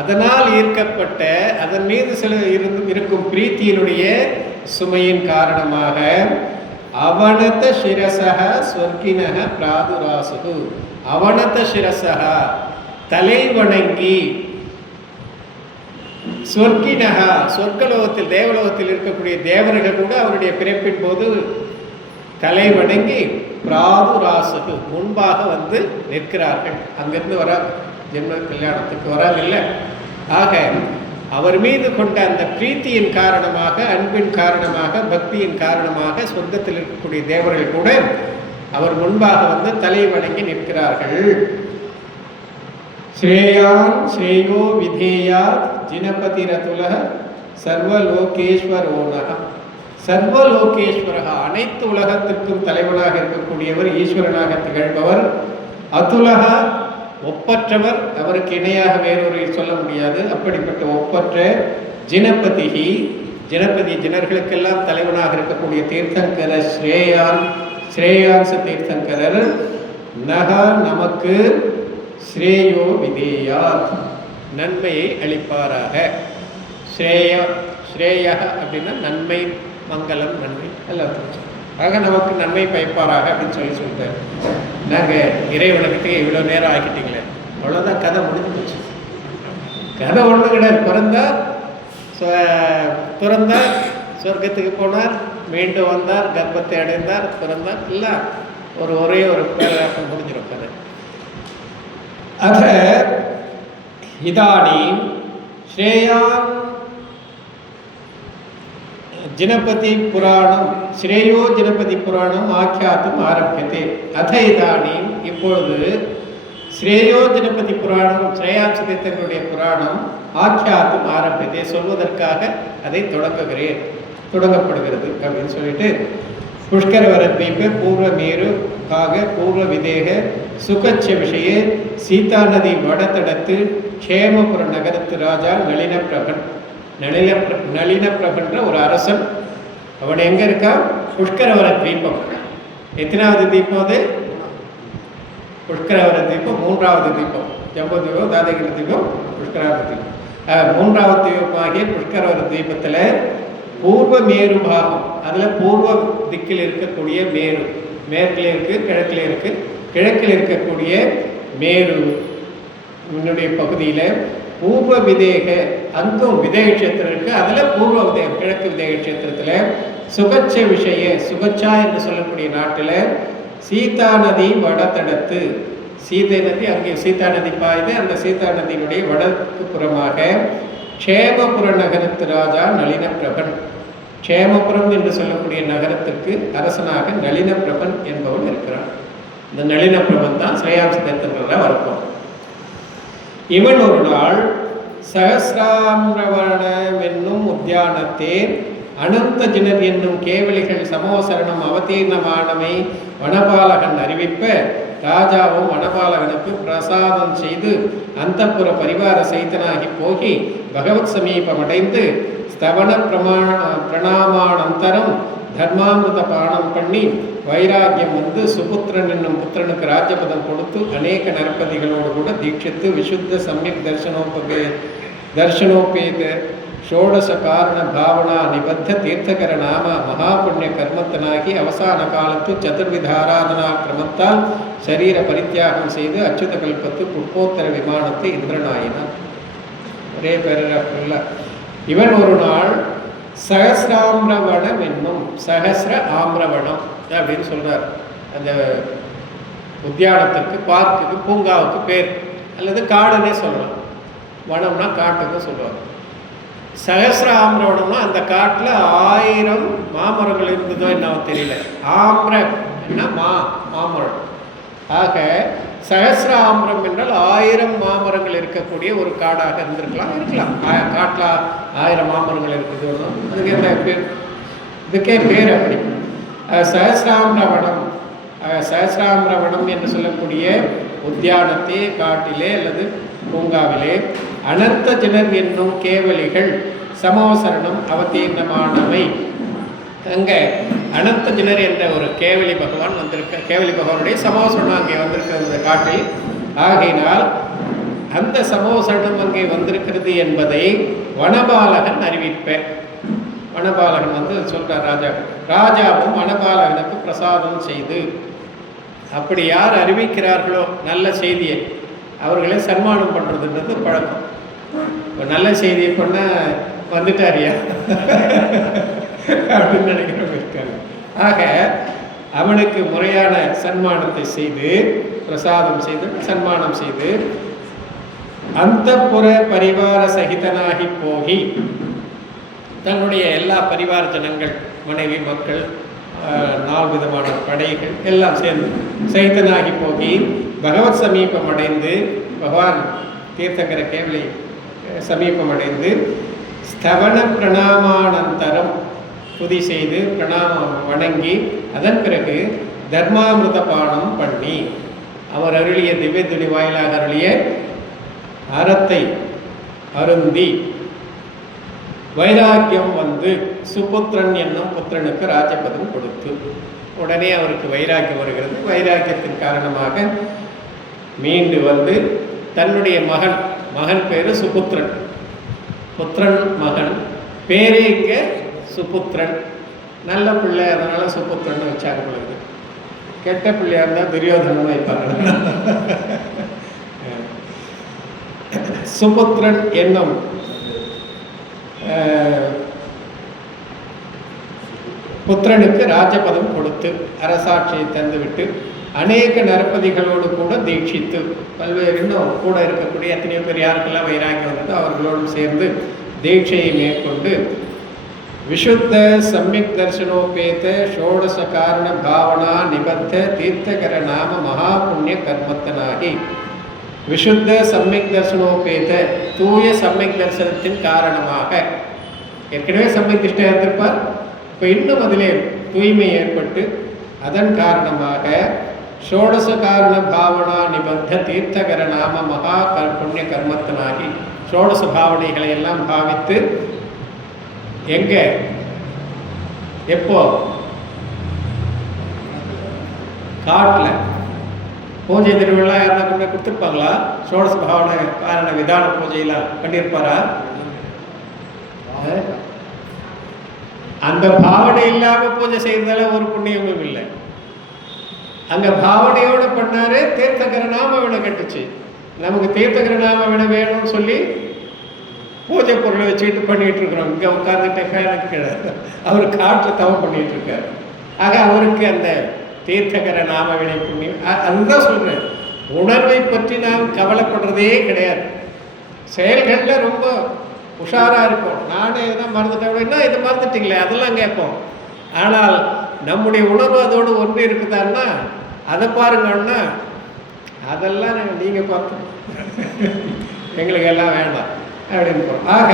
அதனால் ஈர்க்கப்பட்ட அதன் மீது சில இருக்கும் பிரீத்தியினுடைய சுமையின் காரணமாக அவனத சிரசக சொர்க்கினக பிராதுராசுகு. அவனத சிரசக தலை வணங்கி, சொர்க்கினகா சொர்க்கலோகத்தில் தேவலோகத்தில் இருக்கக்கூடிய தேவர்கள் கூட அவருடைய பிறப்பின் போது தலை வணங்கி பிராதுராசுகு முன்பாக வந்து நிற்கிறார்கள். அங்கிருந்து வர ஜென்ம கல்யாணத்துக்கு வராதில்லை. ஆக அவர் மீது கொண்ட அந்த பிரீத்தியின் காரணமாக, அன்பின் காரணமாக, பக்தியின் காரணமாக சொர்க்கத்தில் இருக்கக்கூடிய தேவர்கள் கூட அவர் முன்பாக வந்து தலை வணங்கி நிற்கிறார்கள். ஸ்ரேயான் ஸ்ரேயோ விதேயாத் ஜினபதிரதுலக சர்வலோகேஸ்வரோனக. சர்வலோகேஸ்வரக அனைத்து உலகத்திற்கும் தலைவனாக இருக்கக்கூடியவர், ஈஸ்வரனாக திகழ்பவர். அதுலக ஒப்பற்றவர், அவருக்கு இணையாக வேறொரு சொல்ல முடியாது, அப்படிப்பட்ட ஒப்பற்ற. ஜினபதிகி ஜனபதி ஜனர்களுக்கெல்லாம் தலைவனாக இருக்கக்கூடிய தீர்த்தங்கர ஸ்ரேயான்ச தீர்த்தங்கரர். நக நமக்கு ஸ்ரேயோ விதேயாத் நன்மையை அளிப்பாராக. ஸ்ரேய அப்படின்னா நன்மை, மங்களம், நன்மை எல்லாத்தையும். ஆக நமக்கு நன்மை பயப்பாராக அப்படின்னு சொல்லிட்டார். நாங்கள் இறைவனுக்கு இவ்வளோ நேரம் ஆக்கிட்டீங்களே, அவ்வளோதான், கதை முடிஞ்சு போச்சு. கதை ஒன்று கிடையாது. பிறந்தார், சொர்க்கத்துக்கு போனார், மீண்டும் வந்தார், கர்ப்பத்தை அடைந்தார், பிறந்தார், இல்லை ஒரே ஒரு பேராக முடிஞ்சிடும் கதை. அத இதானி ஸ்ரேயான் ஜனபதி புராணம், ஸ்ரேயோ ஜனபதி புராணம் ஆக்கியாத்தும் ஆரம்பித்தே. அத இதானி இப்பொழுது ஸ்ரேயோ ஜனபதி புராணம், ஸ்ரேயாம்ச தீர்த்தங்களுடைய புராணம் ஆக்கியாத்தும் ஆரம்பித்தே சொல்வதற்காக அதை தொடங்கப்படுகிறது அப்படின்னு சொல்லிட்டு, புஷ்கரவர தீப பூர்வ மேரு பாக பூர்வ விதேக சுகச்ச விஷய சீதா நதி வடதடத்து க்ஷேமபுர நகரத்து ராஜா நளினப்பிரபன்ற ஒரு அரசன். அவன் எங்க இருக்கா? புஷ்கரவர தீபம். எத்தனாவது தீபம் அது? புஷ்கரவர தீபம் மூன்றாவது தீபம். ஜம்பு தீபம், தாதகிரி தீபம், புஷ்கரவர தீபம். மூன்றாவது தீபமாகிய புஷ்கரவர தீபத்தில் பூர்வ மேரு பாகம், அதில் பூர்வ திக்கில் இருக்கக்கூடிய மேரு, மேற்கில் இருக்கு, கிழக்கில் இருக்கு. கிழக்கில் இருக்கக்கூடிய மேரு முன்னுடைய பகுதியில் பூர்வ விதேக, அங்கும் விதேக கஷேத்திரம் இருக்கு, அதில் பூர்வ விதேக கிழக்கு விதேக கஷேத்திரத்தில் சுகச்ச விஷய, சுகச்சா என்று சொல்லக்கூடிய நாட்டில் சீதா நதி வடதடத்து, சீதை நதி அங்கே சீதா நதி பாய்து, அந்த சீதா நதியினுடைய வடக்கு புறமாக க்ஷேமபுர நகரத்து ராஜா நளினப்பிரபன், க்ஷேமபுரம் என்று சொல்லக்கூடிய நகரத்திற்கு அரசனாக நளினப்பிரபன் என்பவன் இருக்கிறான். இந்த நளினப்பிரபன் தான் ஸ்ரேயாம்ச தீர்த்தங்களாக வரப்போம். இவன் ஒரு நாள் சகசிராமிரவணம் என்னும் உத்தியானத்தே அனந்த ஜினர் என்னும் கேவலிகள் சமோசரணம் அவதீர்ணமானமை வனபாலகன் அறிவிப்ப, ராஜாவும் வனபாலகனுக்கு பிரசாதம் செய்து அந்தப்புற பரிவார சைத்தனாகி போகி பகவத் சமீபமடைந்து ஸ்தவன பிரணாமானந்தரம் தர்மாமிருத பானம் பண்ணி வைராக்கியம் வந்து சுபுத்திரன் என்னும் புத்திரனுக்கு ராஜ்யபதம் கொடுத்து அநேக நரபதிகளோடு கூட தீட்சித்து விசுத்த சமயக் தர்ஷனோபேத ಷೋಡಶ ಕಾರಣ ಭಾವನಾ ನಿಬದ್ಧ ತೀರ್ಥಕರ ನಾಮ ಮಹಾಪುಣ್ಯ ಕರ್ಮತ್ತನಾಗಿ ಅವಸಾನ ಕಾಲತ್ತು ಚತುರ್ವಿಧ ಆರಾಧನಾ கிரமத்தால் சரீர பரித்தியாகம் செய்து அச்சுத கல்பத்து புஷ்போத்தர விமானத்து இந்திரனாயினான். ஒரே பேராகிராஃப் இல்லை. இவன் ஒரு நாள் சகசிராமிரவணம் என்னும் சகசிர ஆமிரவணம் அப்படின்னு சொல்கிறார். அந்த உத்தியானத்திற்கு, பார்க்குக்கு, பூங்காவுக்கு பேர், அல்லது காடுன்னே சொல்லலாம். வனம்னா காட்டுன்னு சொல்லுவாங்க. சகசிர ஆமிரவணம்னா அந்த காட்டில் 1000 மாமரங்கள் இருந்ததோ என்னவோ தெரியல. ஆம்ரம் என்ன மாமரம். ஆக சகசிர ஆமிரம் என்றால் 1000 மாமரங்கள் இருக்கக்கூடிய ஒரு காடாக இருக்கலாம். காட்டில் 1000 மாமரங்கள் இருக்குது. அதுக்கு என்ன பேர்? இதுக்கே பேர் அப்படி. சகசிராமிரவணம், சகசிராமிரவணம் என்று சொல்லக்கூடிய உத்தியானத்தே காட்டிலே அல்லது பூங்காவிலே அனந்த ஜனர் என்னும் கேவலிகள் சமோசரணம் அவதீர்ணமானவை. அங்கே அனந்த ஜனர் என்ற ஒரு கேவலி பகவான் வந்திருக்க, கேவலி பகவானுடைய சமோசரணம் அங்கே வந்திருக்கிற அந்த காட்டில். ஆகையினால் அந்த சமோசரணம் அங்கே வந்திருக்கிறது என்பதை வனபாலகன் அறிவிப்பேன். வனபாலகன் வந்து சொல்கிறார் ராஜா. ராஜாவும் வனபாலகனுக்கு பிரசாதம் செய்து, அப்படி யார் அறிவிக்கிறார்களோ நல்ல செய்தியை அவர்களை சன்மானம் பண்ணுறதுன்றது பழக்கம். இப்போ நல்ல செய்தியை பண்ணால் வந்துட்டாரியா அப்படின்னு நினைக்கிறவங்க இருக்காங்க. ஆக அவனுக்கு முறையான சன்மானத்தை செய்து, பிரசாதம் செய்து, சன்மானம் செய்து, அந்தப்புற பரிவார சகிதனாகி போகி, தன்னுடைய எல்லா பரிவார ஜனங்கள், மனைவி, மக்கள், 4 விதமான படைகள் எல்லாம் சேர்ந்து சகிதனாகி போகி பகவத் சமீபம் அடைந்து, பகவான் தீர்த்தங்கர கேவலை சமீபம் அடைந்து, ஸ்தவன பிரணாமானந்தரம் துதி செய்து பிரணாமம் வணங்கி, அதன் பிறகு தர்மாமிருத பானம் பண்ணி, அவர் அருளிய திவ்ய துணி வாயிலாக அருளிய அறத்தை அருந்தி வைராக்கியம் வந்து சுபுத்திரன் என்னும் புத்திரனுக்கு ராஜபதம் கொடுத்து, உடனே அவருக்கு வைராக்கியம் வருகிறது. வைராக்கியத்தின் காரணமாக மீண்டு வந்து தன்னுடைய மகன் பேர் சுபுத்திரன், புத்திரன் மகன் பேரே இங்கே சுபுத்திரன். நல்ல பிள்ளை, அதனால சுபுத்திரன் வச்சாங்க பொழுது. கெட்ட பிள்ளையா இருந்தால் துரியோதனன் வைப்பாங்க. சுபுத்திரன் என்னும் புத்திரனுக்கு ராஜபதம் கொடுத்து அரசாட்சியை தந்துவிட்டு அநேக நரபதிகளோடு கூட தீட்சித்து, பல்வேறு இன்னும் கூட இருக்கக்கூடிய எத்தனையோ பேர் யாருக்கெல்லாம் வைராக்கியம் வந்ததோ அவர்களோடு சேர்ந்து தீட்சையை மேற்கொண்டு விசுத்த சம்யக் தர்சனோபேத ஷோடச காரண பாவனா நிபத்த தீர்த்தகர நாம மகாபுண்ணிய கர்மத்தனாகி, விசுத்த சம்யக் தர்சனோபேத தூய சம்யக் தரிசனத்தின் காரணமாக, ஏற்கனவே சம்யக் திஷ்டை இருந்திருப்பார், இப்போ இன்னும் அதிலே தூய்மை ஏற்பட்டு அதன் காரணமாக ஷோடச காரண பாவனா நிபத்த தீர்த்தகர நாம மகா புண்ணிய கர்மத்தனாகி, ஷோடச பாவனைகளை எல்லாம் பாவித்து எங்கே எப்போ காட்டில் பூஜை திருவிழா யாருன்னா கொண்டு கொடுத்துருப்பாங்களா? ஷோடச பாவனை காரண விதான பூஜையெல்லாம் பண்ணியிருப்பாரா? அந்த பாவனை இல்லாமல் பூஜை செய்யறதால ஒரு புண்ணியமும் இல்லை. அங்கே பாவனையோடு பண்ணாரு. தீர்த்தகர நாம வினை கட்டுச்சு. நமக்கு தீர்த்தகர நாம வினை வேணும்னு சொல்லி பூஜை பொருளை வச்சுக்கிட்டு பண்ணிகிட்டு இருக்கிறோம். இங்கே உட்காந்துட்டு ஃபேனுக்கு கீழே அவர் காட்டில் தவம் பண்ணிகிட்டு இருக்காரு. ஆக அவருக்கு அந்த தீர்த்தகர நாம வினை புண்ணியம். அதுதான் சொல்கிறேன், உணர்வை பற்றி நாம் கவலைப்படுறதே கிடையாது. செயல்களில் ரொம்ப உஷாராக இருக்கும். நானே எதனா மறந்துட்டேன், என்ன இது மறந்துட்டிங்களே அதெல்லாம் கேட்போம். ஆனால் நம்முடைய உணர்வு அதோடு ஒன்று இருக்குதான்னா அதை பாருங்கன்னா அதெல்லாம் நீங்கள் பார்த்தோம், எங்களுக்கு எல்லாம் வேண்டாம் அப்படின்னு போகிறோம். ஆக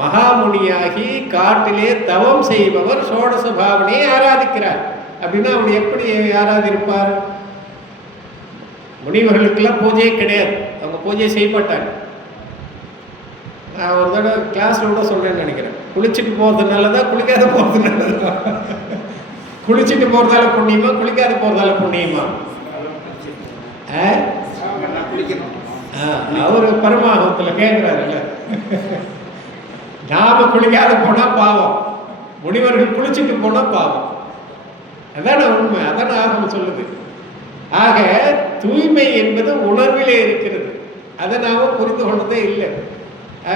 மகாமுனியாகி காட்டிலே தவம் செய்பவர் ஷோடச பாவனையை ஆராதிக்கிறார். அப்படின்னா அவர் எப்படி ஆராதிப்பார்? முனிவர்களுக்கெல்லாம் பூஜையே கிடையாது, அவங்க பூஜையை செய்ய மாட்டாங்க. நான் ஒரு தடவை கிளாஸில் கூட சொல்கிறேன்னு நினைக்கிறேன், குளிச்சுட்டு போகிறது நல்லதா குளிக்காத போகிறது நல்லதா? குளிச்சுட்டு போகிறதால புண்ணியமா குளிக்காத போகிறதால புண்ணியமா? அவர் பரமாகத்தில் கேட்குறாருல்ல, நாம குளிக்காத போனால் பாவம், முனிவர்கள் குளிச்சுட்டு போனால் பாவம். அதான உண்மை, அதான ஆகமம் சொல்லுது. ஆக தூய்மை என்பது உணர்விலே இருக்கிறது. அதை நாம் புரிந்து கொண்டதே இல்லை.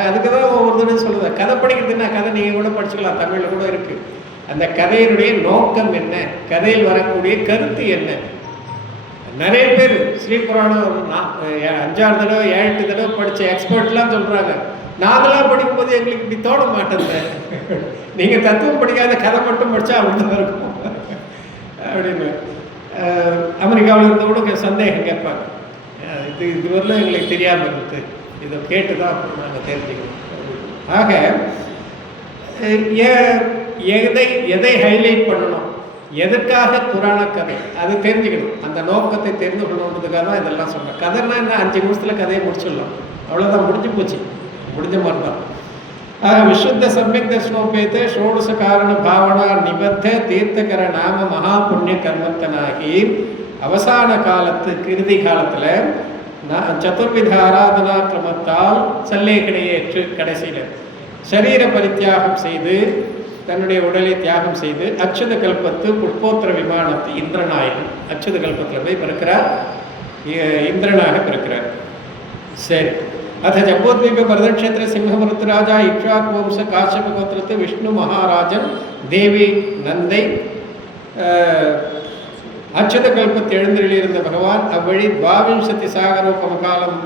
அதுக்கு தான் ஒவ்வொரு தினம் சொல்லுது. கதை படிக்கிறதுன்னா கதை நீங்கள் கூட படிச்சுக்கலாம், தமிழில் கூட இருக்குது. அந்த கதையினுடைய நோக்கம் என்ன, கதையில் வரக்கூடிய கருத்து என்ன. நிறைய பேர் ஸ்ரீபுராணம் 5-6 தடவை 7-8 தடவை படித்த எக்ஸ்பர்ட்லாம் சொல்கிறாங்க, நாங்களாம் படிக்கும்போது எங்களுக்கு இப்படி தோண மாட்டேங்குது, நீங்கள் தத்துவம் படிக்காத கதை மட்டும் படித்தா அப்படிதான் இருக்கும் அப்படின்னு. அமெரிக்காவில் இருந்த கூட சந்தேகம் கேட்பாங்க, இதுவரையிலும் எங்களுக்கு தெரியாமல் இருக்குது, இதை கேட்டு தான் அப்புறம் நாங்கள் தெரிஞ்சுக்கணும். ஆக எதை ஹைலைட் பண்ணணும், எதற்காக புராண கதை, அதை தெரிஞ்சுக்கணும். அந்த நோக்கத்தை தெரிந்து கொள்ளணுன்றதுக்காக தான் இதெல்லாம் சொல்கிறேன். கதைன்னா என்ன, 5 நிமிஷத்தில் கதையை முடிச்சிடலாம், அவ்வளோதான், முடிஞ்சு போச்சு, முடிஞ்ச மாதிரி தான். ஆக விசுத்த சம்யக் தர்ஷனோபேத்த ஷோடச காரண பாவனா நிபத்த தீர்த்தகர நாம மகா புண்ணிய கர்மத்தனாகி அவசான காலத்துக்கு இறுதி காலத்தில் சதுர்வித ஆராதனா கிரமத்தால் சல்லேகனையேற்று கடைசியில் சரீர பரித்தியாகம் செய்து தன்னுடைய உடலை தியாகம் செய்து அச்சுத கல்பத்து புஷ்போத்திர விமானத்து இந்திரனாயன் அச்சுத கல்பத்தில் போய் பிறக்கிறார், இந்திரனாக பிறக்கிறார். சரி, அத்த ஜம்போத்வீப பரதக்ஷேத்திர சிம்மபுரத்து ராஜா இக்ஷாக் வம்ச காஷ்யப கோத்திரத்து விஷ்ணு மகாராஜன் தேவி நந்தை அச்சுத கல்பத்து எழுந்தருளியிருந்த பகவான் அவ்வழி 12 சாகரோபம காலம்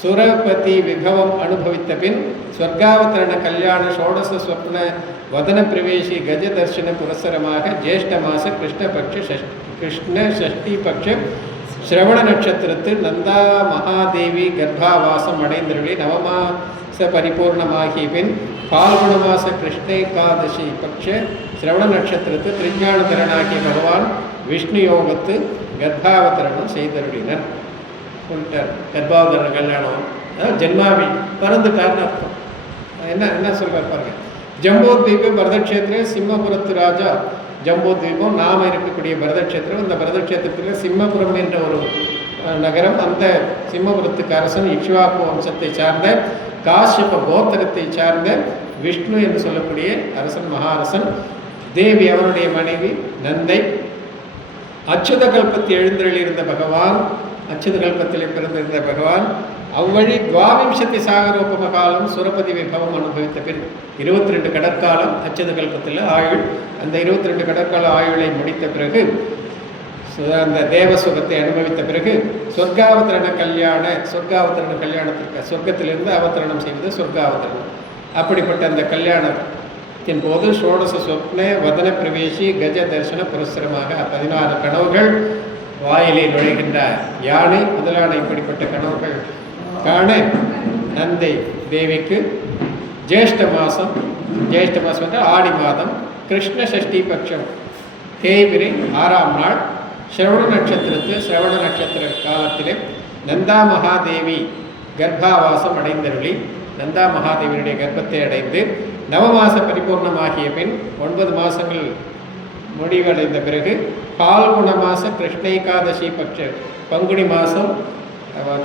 சுரபதி விபவம் அனுபவித்த பின் ஸ்வர்காவதரண கல்யாண ஷோடச ஸ்வப்ன வதன பிரவேசி கஜ தர்ஷன புரஸ்சரமாக ஜேஷ்ட மாச கிருஷ்ண ஷஷ்டி பட்ச ஸ்ரவண நட்சத்திரத்து நந்தா மகாதேவி கர்ப்பாவாசம் அடைந்தருளி நவமாச பரிபூர்ணமாகிய பின் பால்குண மாச கிருஷ்ணேகாதசி பட்ச ஸ்ரவண நட்சத்திரத்து திருஞானதரனாகிய பகவான் விஷ்ணு யோகத்து கர்ப்பாவதரணம் செய்தருளினர் சொல்லிட்டார். கர்ப்பாவதரண கல்யாணம் அதாவது ஜென்மாவி பறந்துட்டார்னு அர்த்தம். என்ன சொல்கிறார் பாருங்க. ஜம்போத்வீப பரதக்ஷேத்திர சிம்மபுரத்து ராஜா, ஜம்போத்வீபம் நாம இருக்கக்கூடிய பரதக்ஷேத்திரம், அந்த பரதக்ஷேத்திரத்தில் சிம்மபுரம் என்ற ஒரு நகரம். அந்த சிம்மபுரத்துக்கு அரசன் இக்ஷ்வாக்கு வம்சத்தை சார்ந்த காஷ்யப கோத்திரத்தை சார்ந்த விஷ்ணு என்று சொல்லக்கூடிய அரசன் மகாரசன். தேவி அவருடைய மனைவி நந்தை. அச்சுத கல்பத்தில் எழுந்தருளியிருந்த பகவான், அச்சுத கல்பத்தில் பிறந்திருந்த பகவான் அவ்வழி 12 சாகரோபம காலம் சுரபதி விபவம் அனுபவித்த பின் 22 கடற்காலம் அச்சுத கல்பத்தில் ஆயுள். அந்த 22 கடற்கால ஆயுளை முடித்த பிறகு அந்த தேவ சுகத்தை அனுபவித்த பிறகு சொர்க்காவதரண கல்யாணத்திற்கு சொர்க்கத்திலிருந்து அவதரணம் செய்வது சொர்க்காவதரணம். அப்படிப்பட்ட அந்த கல்யாணத்தின் போது ஷோடச சொப்ன வதன பிரவேசி கஜ தர்சன புரஸ்சரமாக 16 கனவுகள், வாயிலே நுழைகின்ற யானை முதலான இப்படிப்பட்ட கனவுகள் காண நந்தை தேவிக்கு ஜேஷ்ட மாதம் என்றால் ஆடி மாதம் கிருஷ்ண சஷ்டி பட்சம் தேய்பிரை 6ஆம் நாள் ஸ்ரவண நட்சத்திர காலத்திலே நந்தா மகாதேவி கர்ப்பாவாசம் அடைந்தருளி நந்தா மகாதேவியினுடைய கர்ப்பத்தை அடைந்து நவமாச பரிபூர்ணமாகிய பின் 9 மாதங்கள் முடிவடைந்த பிறகு பால்குண மாச கிருஷ்ணேகாதசி பட்ச பங்குனி மாதம்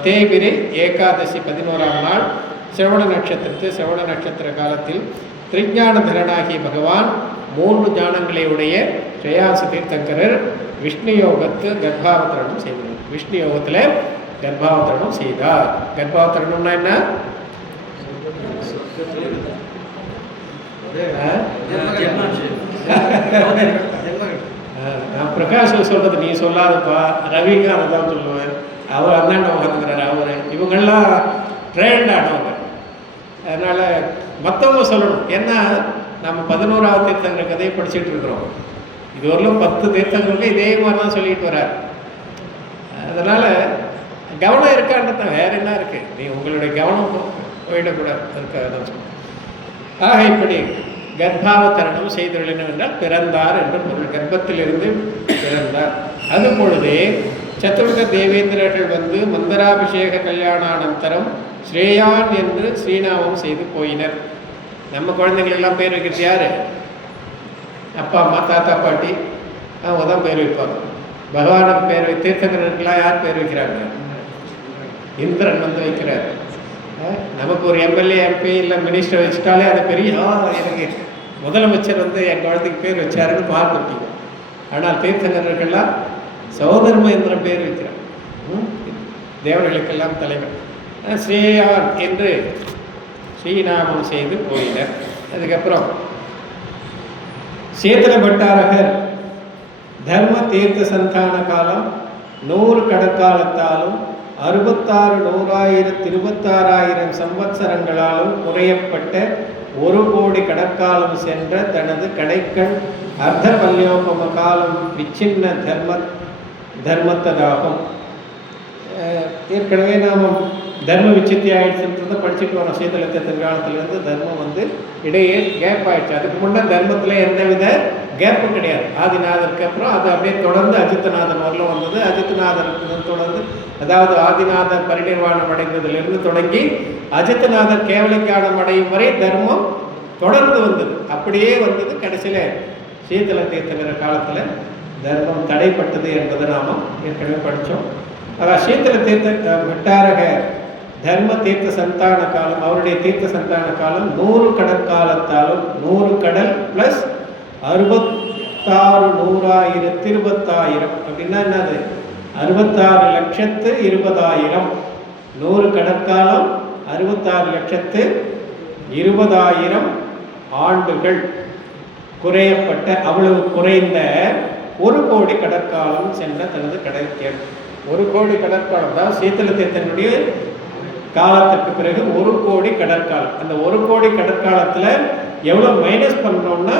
தேய்பிரை ஏகாதசி 11ஆம் நாள் சிரவண நட்சத்திர காலத்தில் திருஞானதரனாகிய பகவான் 3 ஞானங்களை உடைய ஸ்ரேயாச தீர்த்தங்கரர் விஷ்ணு யோகத்து கர்ப்பாவதரணம் செய்தார். விஷ்ணு யோகத்தில் கர்ப்பாவதரணம் செய்தார். கர்ப்பாவதரணம்னா என்ன? நான் பிரகாஷில் சொல்கிறது நீ சொல்லாதப்பா, ரவிகாந்த் தான் சொல்லுவேன். அவர் அந்தாண்ட உட்காந்துக்கிறார். அவர் இவங்கெல்லாம் ட்ரெயின்ட் ஆனவங்க, அதனால் மற்றவங்க சொல்லணும். ஏன்னா நம்ம 11ஆவது தீர்த்தங்கர் கதையை படிச்சுட்டு இருக்கிறோம். இதுவரையிலும் 10 தீர்த்தங்களுக்கு இதே மாதிரி தான் சொல்லிட்டு வர்றார். அதனால் கவனம் இருக்கான்றது தான், வேறு என்ன இருக்குது, நீ உங்களுடைய கவனம் போயிடக்கூடாது, அதுக்காக தான் சொல்லுங்கள். ஆக இப்படி கர்ப்பாவதரணம் செய்துள்ளனர் என்றால் பிறந்தார் என்று பொருள். கர்ப்பத்திலிருந்து பிறந்தார். அது பொழுதே சத்துர்க தேவேந்திரர்கள் வந்து மந்தராபிஷேக கல்யாணானந்தரம் ஸ்ரேயான் என்று ஸ்ரீநாமம் செய்து போயினர். நம்ம குழந்தைங்களெல்லாம் பேர் வைக்கிறது யார்? அப்பா அம்மா தாத்தா பாட்டி அவங்க தான் பேர் வைப்பாங்க. பகவானுக்கு பேர் தீர்த்தங்கருக்கெல்லாம் யார் பேர் வைக்கிறாங்க? இந்திரன் வந்து வைக்கிறார். நமக்கு ஒரு எம்எல்ஏ எம்பி இல்லை மினிஸ்டர் வச்சுட்டாலே அது பெரிய எனக்கு முதலமைச்சர் வந்து என் குழந்தைக்கு பேர் வச்சாருன்னு பார்த்துட்டீங்க. ஆனால் தீர்த்தங்கர்கள்லாம் சௌதர்மேந்திரன் பேர் வைக்கிறார். தேவர்களுக்கெல்லாம் தலைவர் ஸ்ரேயான் என்று ஸ்ரீநாமம் செய்து போயினர். அதுக்கப்புறம் சேத்திர பட்டாரகர் தர்ம தீர்த்த சந்தான காலம் 100 கடற்காலத்தாலும் 66,100,26,000 சம்பத்சரங்களாலும் குறையப்பட்ட 1 கோடி கடற்காலம் சென்ற தனது கடைக்கண் அர்த்த பல்யோபம காலம் விச்சின்ன தர்மத்ததாகும். ஏற்கனவே நாம் தர்ம விச்சித்தி ஆயிடுச்சுன்றதை படிச்சுட்டு வரோம். சீதளத்தின் காலத்திலேருந்து தர்மம் வந்து இடையே கேப் ஆயிடுச்சு. அதுக்கு முன்னே தர்மத்தில் எந்தவித கேப்பும் கிடையாது. ஆதிநாதருக்கு அப்புறம் அது அப்படியே தொடர்ந்து அஜித்தநாதன் வரலும் வந்தது. அஜித்தநாதருக்கு தொடர்ந்து, அதாவது ஆதிநாதர் பரிநிர்வாணம் அடைந்ததிலிருந்து தொடங்கி அஜித்தநாதர் கேவலிக்கானம் அடையும் வரை தர்மம் தொடர்ந்து வந்தது. அப்படியே வந்தது. கடைசியில் சீதள தீர்த்தங்கிற காலத்தில் தர்மம் தடைப்பட்டது என்பதை நாம் ஏற்கனவே படித்தோம். அதான் சீதள தீர்த்த பட்டாரக தர்ம தீர்த்த சந்தான காலம், அவருடைய தீர்த்த சந்தான காலம் 100 கடற்காலத்தாலும் 100 கடல் ப்ளஸ் 66,100,20,000 அப்படின்னா என்னது? 66,20,000. 100 கடற்காலம் 66,20,000 ஆண்டுகள் குறையப்பட்ட, அவ்வளவு குறைந்த 1 கோடி கடற்காலம் சென்ற தனது கடற்கேள். 1 கோடி கடற்காலம் தான் சீத்தள தீர்த்தனுடைய காலத்துக்கு பிறகு 1 கோடி கடற்காலம். அந்த 1 கோடி கடற்காலத்தில் எவ்வளோ மைனஸ் பண்ணோம்னா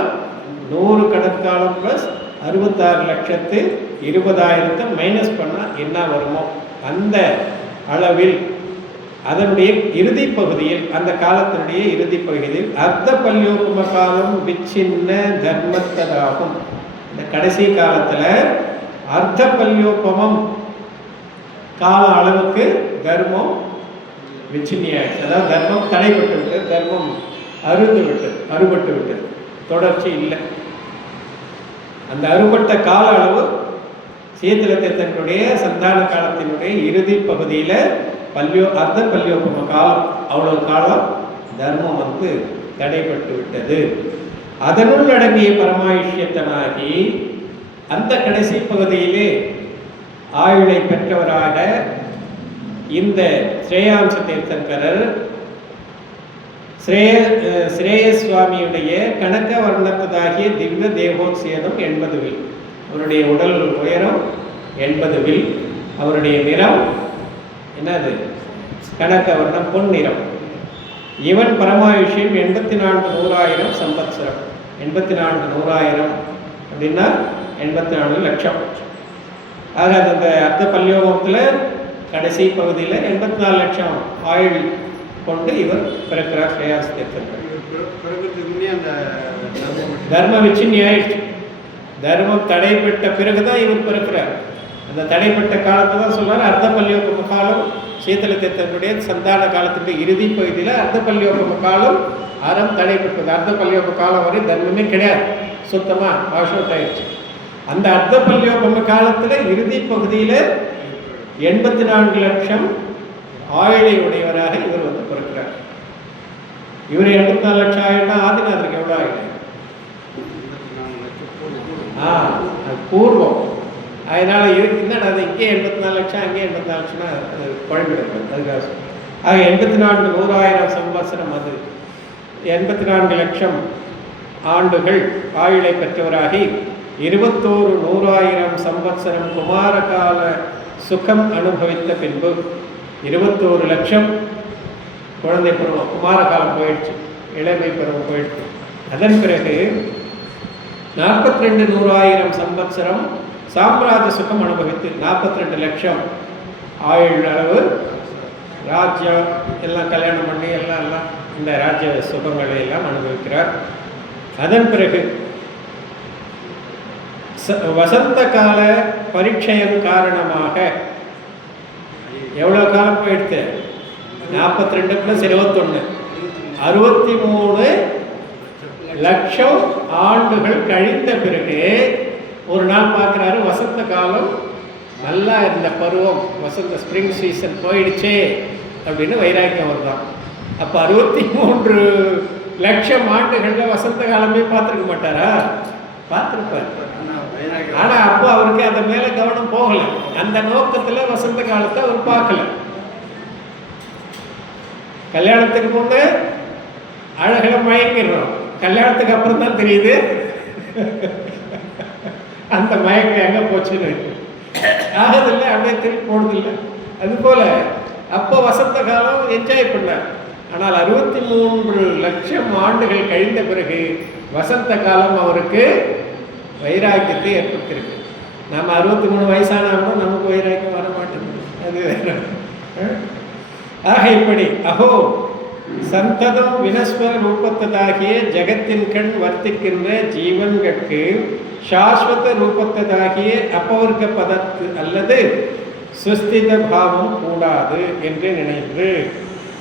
100 கடற்காலம் ப்ளஸ் 66,20,000 மைனஸ் பண்ணால் என்ன வருமோ அந்த அளவில் அதனுடைய இறுதி பகுதியில், அந்த காலத்தினுடைய இறுதி பகுதியில் அர்த்த பல்யோபம காலம் விச்சின்ன தர்மத்ததாகும். இந்த கடைசி காலத்தில் அர்த்த பல்யோபமம் கால அளவுக்கு தர்மம் விச்சின்னியாயிடுச்சு. அதாவது தர்மம் தடைப்பட்டு விட்டது, தர்மம் அறுபட்டு விட்டது, தொடர்ச்சி இல்லை. அந்த அறுபட்ட கால அளவு சீத்தள தீர்த்தனுடைய சந்தான காலத்தினுடைய இறுதி பகுதியில் அர்த்த பல்யோபம காலம், அவ்வளவு காலம் தர்மம் வந்து தடைப்பட்டு விட்டது. அதனுள் அடங்கிய பரமாயுஷ்யத்தனாகி அந்த கடைசி பகுதியிலே ஆயுளை பெற்றவராக இந்த ஸ்ரேயாம்ச தீர்த்தங்கரர் ஸ்ரேயசுவாமியுடைய கனக வர்ணத்ததாகிய திவ்ய தேவோத்சேதம் 80 வில். அவருடைய உடல் உயரம் 80 வில். அவருடைய நிறம் என்னது? கனக வர்ணம், பொன் நிறம். இவன் பரமாயுஷ்யம் 84,100,000 சம்பத்சரம். 84,100,000 அப்படின்னா 84 லட்சம். ஆக அந்த அர்த்த பல்யோகத்தில் கடைசி பகுதியில் 84 லட்சம் ஆயுள் கொண்டு இவர் பிறக்கிறார். ஸ்ரேயாஸ் தீர்த்தர் தர்ம விச்சின்னி ஆயிடுச்சு. தர்மம் தடைப்பட்ட பிறகுதான் இவர் பிறக்கிறார். அந்த தடைப்பட்ட காலத்தை தான் சொல்றாரு அர்த்த பல்யோபம காலம். சீத்தள தீர்த்தனுடைய சந்தான காலத்துடைய இறுதி பகுதியில் அர்த்த பல்யோபம காலம் அறம் தடைப்பட்டது. அர்த்த பல்யோபம காலம் வரை தர்மமே கிடையாது, சுத்தமாக வாஷவுட் ஆயிடுச்சு. அந்த அர்த்த பல்யோபம காலத்தில் இறுதி பகுதியில் 84 லட்சம் ஆயுளை உடையவராக இவர் வந்து பிறக்கிறார். இவர் 84 லட்சம் ஆயுள்னா ஆதிநாதருக்கு எவ்வளோ ஆயுள்? பூர்வம். அதனால இருக்குன்னா அது இங்கே 84 லட்சம், அங்கே 84 லட்சம்னா அது குழம்பிடுறது. அதுக்காக ஆக 84,100,000 சம்பத்சரம், அது 84 லட்சம் ஆண்டுகள் ஆயுளை பெற்றவராகி 21,100,000 சம்பத்சரம் குமார கால சுகம் அனுபவித்த பின்பு 21 லட்சம் குழந்தை பருவம், குமார காலம் போயிடுச்சு, இளமை பருவம் போயிடுச்சு. அதன் பிறகு 42,100,000 சம்பத்சரம் சாம்ராஜ்ய சுகம் அனுபவித்து 42 லட்சம் ஆயுள் அளவு ராஜ்யம் எல்லாம் கல்யாணம் பண்ணி எல்லாம் இந்த ராஜ்ய சுகங்களை எல்லாம் அனுபவிக்கிறார். அதன் பிறகு வசந்த கால பரீட்சையின் காரணமாக எவ்வளோ காலம் போயிடுத்து? 42 + 21 63 லட்சம் ஆண்டுகள் கழிந்த பிறகு ஒரு நாள் பார்க்குறாரு, வசந்த காலம் நல்லா இருந்த பருவம், வசந்த ஸ்ப்ரிங் சீசன் போயிடுச்சே அப்படின்னு வைராக்கியம் வருதான். அப்போ 63 லட்சம் ஆண்டுகளில் வசந்த காலமே பார்த்துருக்க மாட்டாரா? பார்த்துருப்பார். ஆனால் அப்போ அவருக்கு அந்த மேலே கவனம் போகலை. அந்த நோக்கத்தில் வசந்த காலத்தை அவர் பார்க்கல. கல்யாணத்துக்கு முன்னே அழகில் மயங்கிடுறோம், கல்யாணத்துக்கு அப்புறம் தான் தெரியுது அந்த மயக்கம் எங்கே போச்சுன்னு. ஆகதில்லை, அப்படியே திருப்பி போனதில்லை. அதுபோல் அப்போ வசந்த காலம் என்ஜாய் பண்ணார். ஆனால் 63 லட்சம் ஆண்டுகள் கழிந்த பிறகு வசந்த காலம் அவருக்கு வைராக்கியத்தை ஏற்படுத்தியிருக்கு. நம்ம 63 வயசானாலும் நமக்கு வைராக்கியம் வர மாட்டேங்குது, அது வேற. ஆக இப்படி அஹோ சந்ததம் வினஸ்வர ரூபத்ததாகிய ஜகத்தின் கண் வர்த்திக்கின்ற ஜீவன்களுக்கு சாஸ்வத ரூபத்ததாகிய அப்பவர்க்க பதத்து அல்லது சுஸ்தித பாவம் கூடாது என்று நினைத்து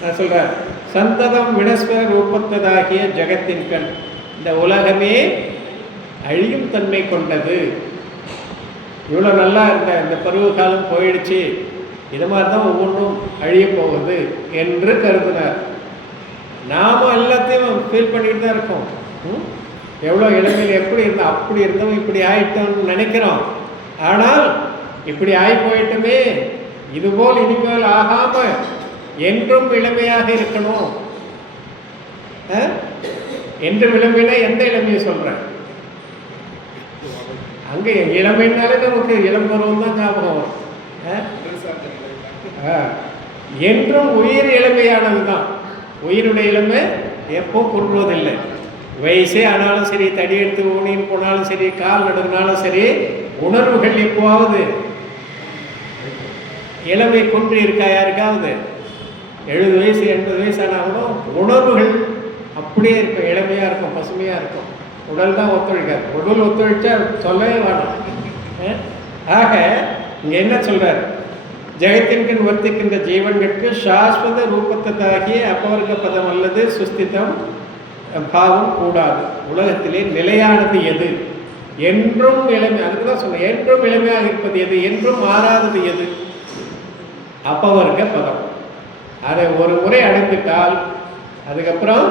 நான் சொல்கிறேன். சந்ததம் வினஸ்வர ரூபத்ததாகிய ஜகத்தின் கண், இந்த உலகமே அழியும் தன்மை கொண்டது. இவ்வளோ நல்லா இருந்த இந்த பருவ காலம் போயிடுச்சு, இது மாதிரி தான் ஒவ்வொன்றும் அழிய போகுது என்று கருதினார். நாம் எல்லாத்தையும் ஃபீல் பண்ணிட்டு தான் இருக்கோம். எவ்வளோ இளமையில் எப்படி இருந்தோம், அப்படி இருந்தோம், இப்படி ஆயிட்டோம்னு நினைக்கிறோம். ஆனால் இப்படி ஆகி போயிட்டுமே, இதுபோல் இனிமேல் ஆகாமல் என்றும் இளமையாக இருக்கணும். என்றும் இளமைனா எந்த இளமையை சொல்கிறேன்? அங்கே இளமைனாலே நமக்கு இளம் பருவம் தான் ஞாபகம் வரும். என்றும் உயிர் இளமையானது தான். உயிருடைய இளமை எப்போ கொள்வதில்லை. வயசே ஆனாலும் சரி, தடி எடுத்து ஊனின்னு போனாலும் சரி, கால் நடுனாலும் சரி, உணர்வுகள் எப்போவாவது இளமை கொன்று இருக்கா யாருக்காவது? 70 வயசு 80 வயசு ஆனாலும் உணர்வுகள் அப்படியே இருக்கும், இளமையாக இருக்கும், பசுமையாக இருக்கும். உடல் தான் ஒத்துழைக்காது. உடல் ஒத்துழைச்சா சொல்லவே வேணாம். ஆக இங்கே என்ன சொல்கிறார்? ஜெகத்தின்கண் வர்த்திக்கின்ற ஜீவன்களுக்கு சாஸ்வத ரூபத்ததாகிய அப்பவர்க்க பதம் அல்லது சுஸ்திதம் பாவம் கூடாது. உலகத்திலே நிலையானது எது? என்றும் இளமை. அதுக்கு தான் சொன்னேன், என்றும் இளமையாக இருப்பது எது? என்றும் மாறாதது எது? அப்பவர்க்க பதம். அதை ஒரு முறை அடைந்துட்டால் அதுக்கப்புறம்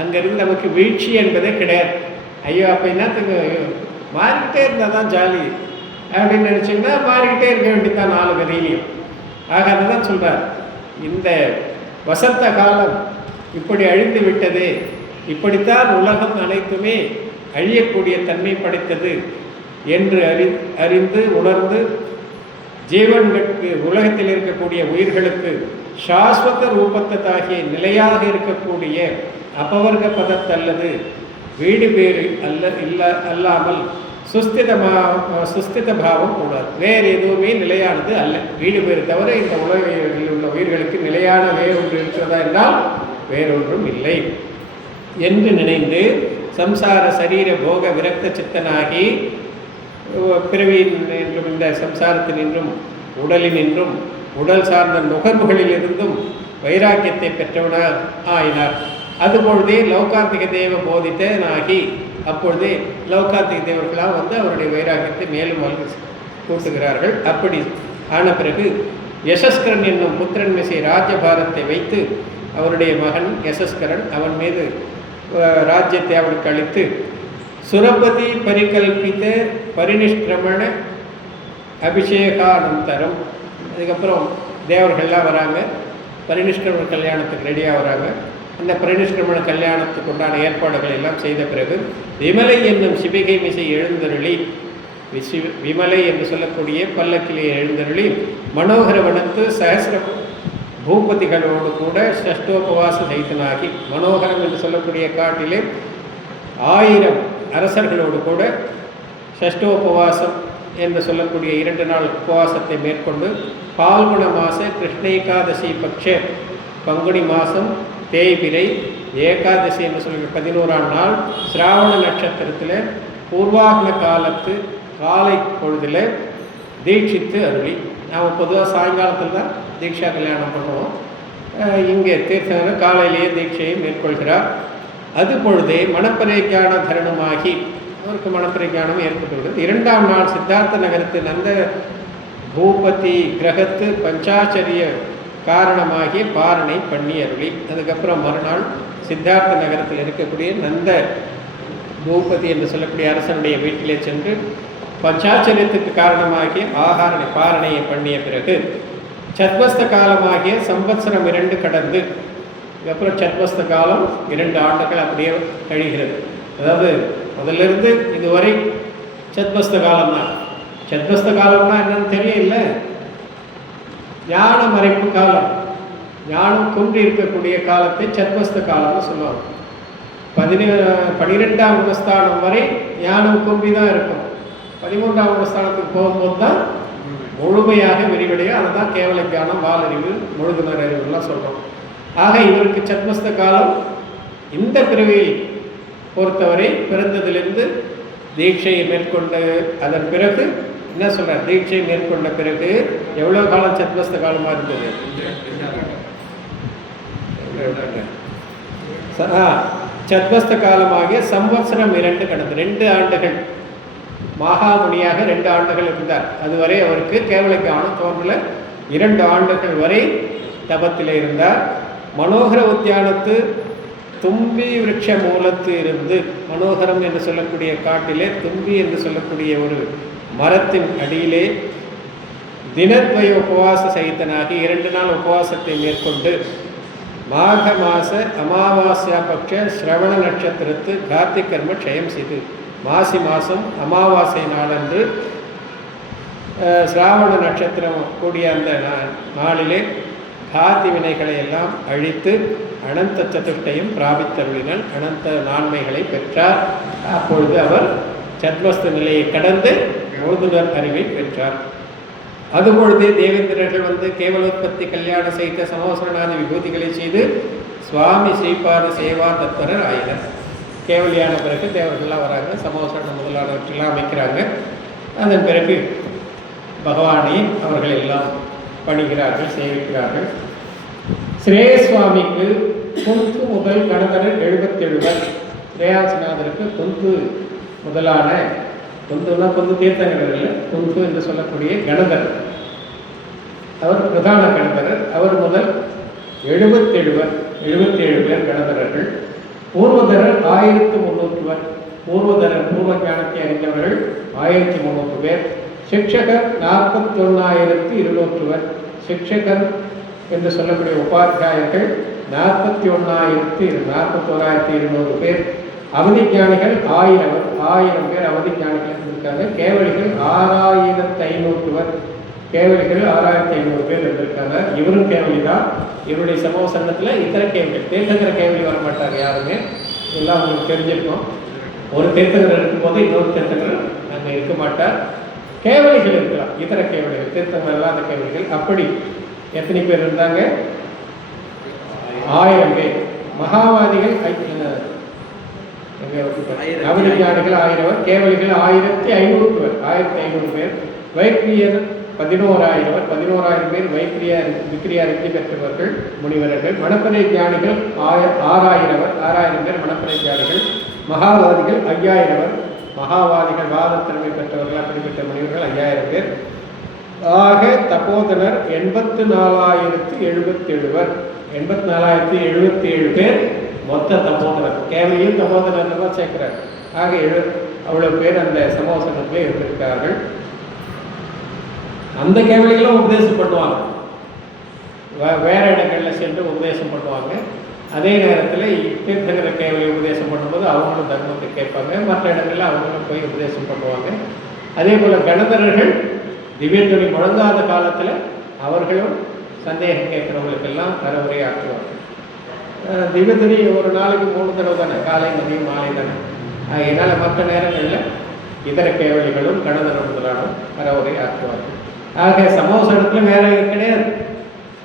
அங்கேருந்து நமக்கு வீழ்ச்சி என்பதே கிடையாது. ஐயோ அப்போ என்னத்துக்கு மாறிக்கிட்டே இருந்தால் தான் ஜாலி அப்படின்னு நினச்சிங்கன்னா மாறிக்கிட்டே இருக்க வேண்டியதான் 4 கதையிலையும். ஆக அதை தான் சொல்கிறார், இந்த வசந்த காலம் இப்படி அழிந்து விட்டது, இப்படித்தான் உலகம் அனைத்துமே அழியக்கூடிய தன்மை படைத்தது என்று அறிந்து உணர்ந்து ஜீவன்களுக்கு, உலகத்தில் இருக்கக்கூடிய உயிர்களுக்கு சாஸ்வத ரூபத்ததாகிய நிலையாக இருக்கக்கூடிய அப்பவர்க்க பதத்தல்லது வீடு வேறு அல்லாமல் சுஸ்தித பாவம் கூடாது. வேறு எதுவுமே நிலையானது அல்ல. வீடு பேறு தவிர இந்த உலகில் உள்ள உயிர்களுக்கு நிலையான வேறொன்று இருக்கிறதா என்றால் வேறொன்றும் இல்லை என்று நினைந்து சம்சார சரீர போக விரக்த சித்தனாகி பிறவியின் என்றும் இந்த சம்சாரத்தினின்றும் உடலினின்றும் உடல் சார்ந்த நுகர்வுகளிலிருந்தும் வைராக்கியத்தை பெற்றவனாக ஆயினார். அதுபொழுதே லௌகார்த்திக தேவ போதித்தனாகி, அப்பொழுதே லௌகார்த்திக தேவர்களாக வந்து அவருடைய வைராக்கியத்தை மேலும் கூட்டுகிறார்கள். அப்படி ஆன பிறகு யசஸ்கரன் என்னும் புத்திரன் மிசை ராஜ்யபாரத்தை வைத்து அவருடைய மகன் யசஸ்கரன் அவன் மீது ராஜ்யத்தை அவனுக்கு அளித்து சுரபதி பரிகல்பித்த பரிநிஷ்கிரமண அபிஷேகானந்தரம், அதுக்கப்புறம் தேவர்கள்லாம் வராங்க, பரிநிஷ்கிரமண கல்யாணத்துக்கு ரெடியாக வராங்க. அந்த பரிநிஷ்கிரமண கல்யாணத்துக்கு உண்டான ஏற்பாடுகள் எல்லாம் செய்த பிறகு விமலை என்னும் சிபிகை மிசை எழுந்தருளி, விமலை என்று சொல்லக்கூடிய பல்லக்கிலே எழுந்தருளி மனோகர வனத்து சஹசிர பூபதிகளோடு கூட ஷஷ்டோபவாச சைத்தனாகி, மனோகரம் என்று சொல்லக்கூடிய காட்டிலே 1000 அரசர்களோடு கூட ஷஷ்டோபவாசம் என்று சொல்லக்கூடிய 2 நாள் உபவாசத்தை மேற்கொண்டு பால்குண மாச கிருஷ்ண ஏகாதசி பட்ச பங்குனி மாதம் தேய்பிரை ஏகாதசி என்று சொல்கிற 11ஆம் நாள் சிராவண நட்சத்திரத்தில் பூர்வாகன காலத்து காலை பொழுதில் தீட்சித்து அருளி. நாம் பொதுவாக சாயங்காலத்தில் தான் தீட்சா கல்யாணம் பண்ணுவோம். இங்கே தீர்த்தன காலையிலேயே தீட்சையை மேற்கொள்கிறார். அது பொழுதே மணப்பரிஞான தருணமாகி அவருக்கு மணப்பரிஞானம் ஏற்பட்டுள்ளது. 2ஆம் நாள் சித்தார்த்த நகரத்து நந்த பூபதி கிரகத்து பஞ்சாச்சரிய காரணமாகிய பாரணை பண்ணி அருளி. அதுக்கப்புறம் மறுநாள் சித்தார்த்த நகரத்தில் இருக்கக்கூடிய நந்த பூபதி என்று சொல்லக்கூடிய அரசனுடைய வீட்டிலே சென்று பஞ்சாச்சரியத்துக்கு காரணமாகிய ஆகாரணை பாரணையை பண்ணிய பிறகு சத்வஸ்த காலமாகிய சம்பத்சரம் 2 கடந்து அதுக்கப்புறம் சத்வஸ்த காலம் 2 ஆண்டுகள் அப்படியே கழிகிறது. அதாவது முதலிருந்து இதுவரை சத்வஸ்த காலம்தான். சத்வஸ்த காலம்னா என்னன்னு தெரியல, ஞான மறைப்பு காலம், ஞானம் குன்றி இருக்கக்கூடிய காலத்தை சத்வஸ்த காலம்னு சொல்லுவாங்க. 12ஆம் குணஸ்தானம் வரை ஞானம் குன்றி தான் இருக்கும். 13ஆம் குணஸ்தானத்துக்கு போகும்போது தான் முழுமையாக விரிவடையும். அதுதான் கேவல ஞானம், வாலறிவு, முழுதுணர் அறிவுலாம் சொல்கிறோம். ஆக இவருக்கு சத்வஸ்த காலம் இந்த பிறவியை பொறுத்தவரை பிறந்ததிலிருந்து தீட்சையை மேற்கொண்டு அதன் பிறகு என்ன சொல்கிறார், தீட்சை மேற்கொண்ட பிறகு எவ்வளோ காலம் சத்வஸ்த காலமாக இருந்தது? சத்வஸ்த காலமாகிய சம்வத்சரம் 2 கடந்து 2 ஆண்டுகள் மகாமுனியாக 2 ஆண்டுகள் இருந்தார். அதுவரை அவருக்கு கேவல ஞானம் தோன்றல. 2 ஆண்டுகள் வரை தபத்தில் இருந்தார். மனோகர உத்தியானத்து தும்பி விருட்ச மூலத்து இருந்து, மனோகரம் என்று சொல்லக்கூடிய காட்டிலே தும்பி என்று சொல்லக்கூடிய ஒரு மரத்தின் அடியிலே தினத்வய உபவாச சகித்தனாகி 2 நாள் உபவாசத்தை மேற்கொண்டு மாக மாச அமாவாஸ்யா பட்ச ஸ்ரவண நட்சத்திரத்து கார்த்திக் கர்ம க்ஷயம் செய்து, மாசி மாதம் அமாவாசை நாளன்று சிராவண நட்சத்திரம் கூடிய அந்த நாளிலே காத்தி வினைகளை எல்லாம் அழித்து அனந்த சதுஷ்டையும் பிராபித்தருளினால் அனந்த நான்மைகளை பெற்றார். அப்பொழுது அவர் சத்வஸ்த நிலையை கடந்து முழுதுணர் அறிவை பெற்றார். அதுபொழுதே தேவேந்திரர்கள் வந்து கேவலோத்பத்தி கல்யாண சகித சமோசரணாத விபூதிகளை செய்து சுவாமி ஸ்ரீபாத சேவா தத்பரர் ஆயினர். கேவலியான பிறகு தேவர்கள்லாம் வராங்க, சமோசரணம் முதலானவற்றெல்லாம் அமைக்கிறாங்க. அதன் பிறகு பகவானை அவர்கள் எல்லாம் பணிகிறார்கள், சேவிக்கிறார்கள். ஸ்ரேயஸ்வாமிக்கு குந்து முதல் கணதரர் 77 ஸ்ரேயாசநாதருக்கு குந்து முதலான, குந்துனா குந்து தீர்த்தங்கடர் இல்லை, குந்து என்று சொல்லக்கூடிய கணதர், அவர் பிரதான கணதரர். அவர் முதல் 77 பேர் கணதரர்கள். பூர்வதரர் 1300 பூர்வதரர் பூர்வ ஞானத்தை அறிந்தவர்கள் 1300 பேர். சிக்ஷகர் 41,200 சிக்ஷகர் என்று சொல்லக்கூடிய உபாத்தியாயர்கள் 41,200 பேர். அவதி ஞானிகள் 1000 பேர் அவதி ஞானிகள் இருந்திருக்காங்க. கேவலிகள் 6,500 கேவலிகள் 6,500 பேர் இருந்திருக்காங்க. இவரும் கேவலி தான். இவருடைய சமோசனத்தில் இத்தர கேவலிகள், தீர்த்தங்கர கேவலி வரமாட்டார் யாருமே, எல்லாம் உங்களுக்கு தெரிஞ்சிருக்கும். ஒரு தீர்த்தங்கர் இருக்கும்போது இன்னொரு தீர்த்தங்கர் அங்கே இருக்க மாட்டார். கேவலிகள் இருக்கலாம், இதர கேவலிகள், தீர்த்தங்கள் இல்லாத கேவலிகள். அப்படி எத்தனை பேர் இருந்தாங்க? 1000 பேர். மகாவாதிகள் அவதிஞானிகள் 1000, கேவலிகள் 1500 பேர். வைக்கிரியர் 11,000 பேர். விக்ரியா ரித்தி பெற்றவர்கள் முனிவர்கள். மணப்பறை ஞானிகள் 6,000 பேர் மணப்பறை ஞானிகள். மகாவாதிகள் 5000. மகாவாதிகள் வாதத்திறமை பெற்றவர்கள், அப்படிப்பட்ட முனிவர்கள் 5000 பேர். ஆக தபோதனர் 84,077 பேர் மொத்த தபோதனர். கேவலியும் தபோதனர் சேர்க்கிறார். ஆக அவ்வளவு பேர் அந்த சமோசனத்திலே இருந்திருக்கிறார்கள். அந்த கேவலிகளும் உபதேசம் பண்ணுவாங்க, வேற இடங்களில் சென்று உபதேசம் பண்ணுவாங்க. அதே நேரத்தில் தீர்த்தங்கர கேவலி உபதேசம் பண்ணும்போது அவங்களும் தர்மத்தை கேட்பாங்க. மற்ற இடங்களில் அவங்களும் போய் உபதேசம் பண்ணுவாங்க. அதே போல் கணதரர்கள் திவ்யத்துறை முழங்காத காலத்தில் அவர்களும் சந்தேகம் கேட்குறவங்களுக்கெல்லாம் தரவுரை ஆக்குவாங்க. திவ்யத்துறை ஒரு நாளைக்கு 3 தடவை தானே, காலை மதியம் மாலை தானே. அதனால் மற்ற நேரங்களில் இதர கேவலிகளும் கணதர முதலாலும் அறவுரை ஆக்குவார்கள். ஆக சமோசனத்தில் வேற கிடையாது.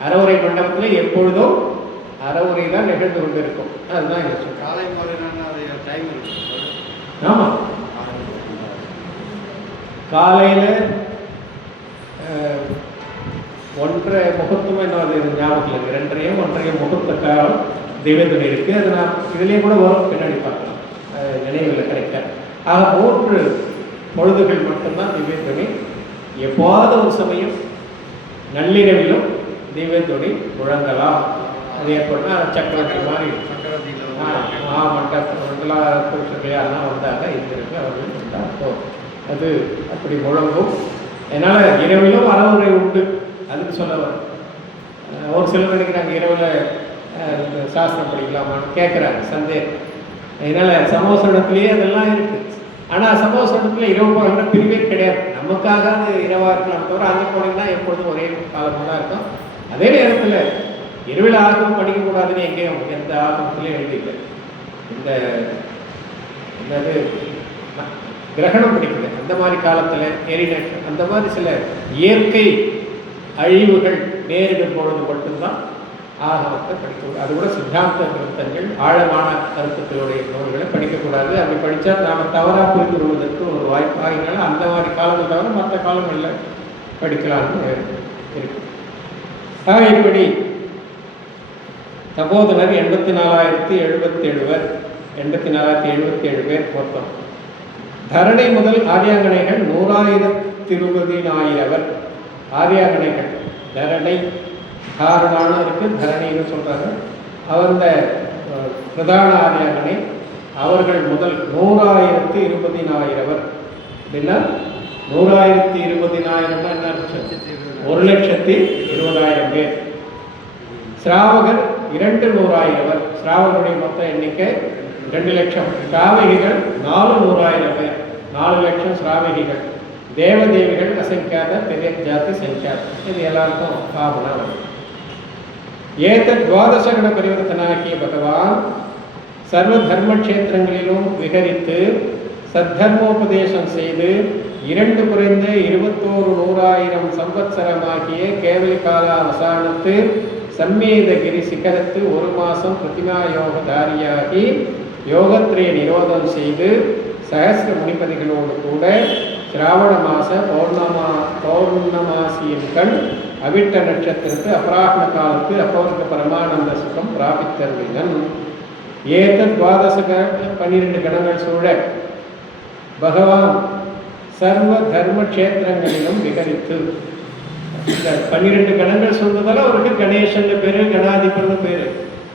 அறவுரை மண்டபத்தில் எப்பொழுதும் அறவுரை தான் நிகழ்ந்து கொண்டு இருக்கும். அதுதான் எங்கள் காலை மாலை டைம் இருக்கு. ஆமாம், காலையில் 1:30 முகூர்த்தமாக இன்னும் அது ஞாபகத்தில் இருக்குது. 2:30 முகூர்த்த காலம் திவ்யத்துறை இருக்குது. அது நான் இதுலேயே கூட வரும், பின்னாடி பார்க்கலாம், நினைவில் கிடைக்க. ஆக 3 பொழுதுகள் மட்டும்தான் திவ்யத்துறை. எப்போது ஒரு சமயம் நள்ளிரவிலும் தீபத்தொடி முழங்கலாம். அது எப்படின்னா சக்கரவர்த்தி மாதிரி மண்டல புருஷர்கள் யாரெல்லாம் வந்தாங்க இது இருக்கு அவர்கள் வந்தாங்க அது அப்படி முழங்கும். அதனால் இரவிலும் அறவுரை உண்டு. அதுக்கு சொல்ல வரும். ஒரு சிலர் நினைக்கிறாங்க இரவில் சாஸ்திரம் படிக்கலாமான்னு கேட்குறாங்க, சந்தேகம். அதனால் சமோசனத்துலேயே அதெல்லாம் இருக்குது. ஆனால் சமோசனத்தில் இரவு பகல்னா பிரிவே கிடையாது. நமக்காக அது இரவாக இருக்கலாம் தவிர அங்கே போனீங்கன்னா எப்பொழுதும் ஒரே காலமாக தான் இருக்கும். அதே நேரத்தில் இரவில் ஆகமம் படிக்கக்கூடாதுன்னு எங்கேயும் எந்த ஆகமத்திலையும் எழுதியில்லை. இந்த என்னது கிரகணம் பிடிக்குது அந்த மாதிரி காலத்தில் எரிநட் அந்த மாதிரி சில இயற்கை அழிவுகள் நேரிடும் பொழுது மட்டும்தான் ஆகமத்தை படிக்கக்கூடாது. அது கூட சித்தாந்த கிரந்தங்கள் ஆழமான கருத்துக்களுடைய நூல்களை படிக்கக்கூடாது. அப்படி படித்தா நாம் தவறாக புரிந்து கொள்வதற்கு ஒரு வாய்ப்பு ஆகினாலும் அந்த மாதிரி காலங்கள் தவிர மற்ற காலங்களில் படிக்கலாம்னு இருக்கு. ஆக இப்படி சகோதரர் 84,077 84,077 பேர் மொத்தம். தரணை முதல் ஆரியாங்கனைகள் 100,020 ஆரியாங்கனைகள். தரணை காரணான இருக்கு, தரணின்னு சொல்றாங்க. அவர் இந்த பிரதான ஆரியாங்கனை அவர்கள் முதல் 100,020 அப்படின்னா 100,020 என்ன அர்த்தம்? 1,20,000 பேர். சிராவகர் 200,000. சிராவகருடைய மொத்த எண்ணிக்கை 2,00,000. சிராவகிகள் 400,000 பேர், 4,00,000 சிராவகிகள். தேவதேவிகள் அசங்கியாத பெரிய ஜாதி சங்கியாத. இது எல்லாருக்கும் காமனா வரும். ஏதத் துவாதசகண பரிவர்த்தனாகிய பகவான் சர்வ தர்மக்ஷேத்திரங்களிலும் விகரித்து சத்தர்மோபதேசம் செய்து 2 குறைந்த 21,100,000 சம்பத்சரமாகிய கேவலி காலாவசானத்து சம்மேதகிரி சிகரத்து 1 மாதம் பிரதிமா யோகதாரியாகி யோகத்திரை நிரோதம் செய்து சகஸ்ர முனிபதிகளோடு கூட சிராவண மாச பௌர்ணமாசியின் கண் அவிட்ட நட்சத்திரத்து அபராஹ்ன காலத்து அப்பவர்க்க பரமானந்த சுகம் பிராபித்தருளினன். ஏதத் துவாதசக 12 கணங்கள் சூழ பகவான் சர்வ தர்ம கஷேத்திரங்களிலும் விகரித்து. இந்த 12 கணங்கள் சொல்றதால அவருக்கு கணேசன் பேரு, கணாதிபன் பேரு.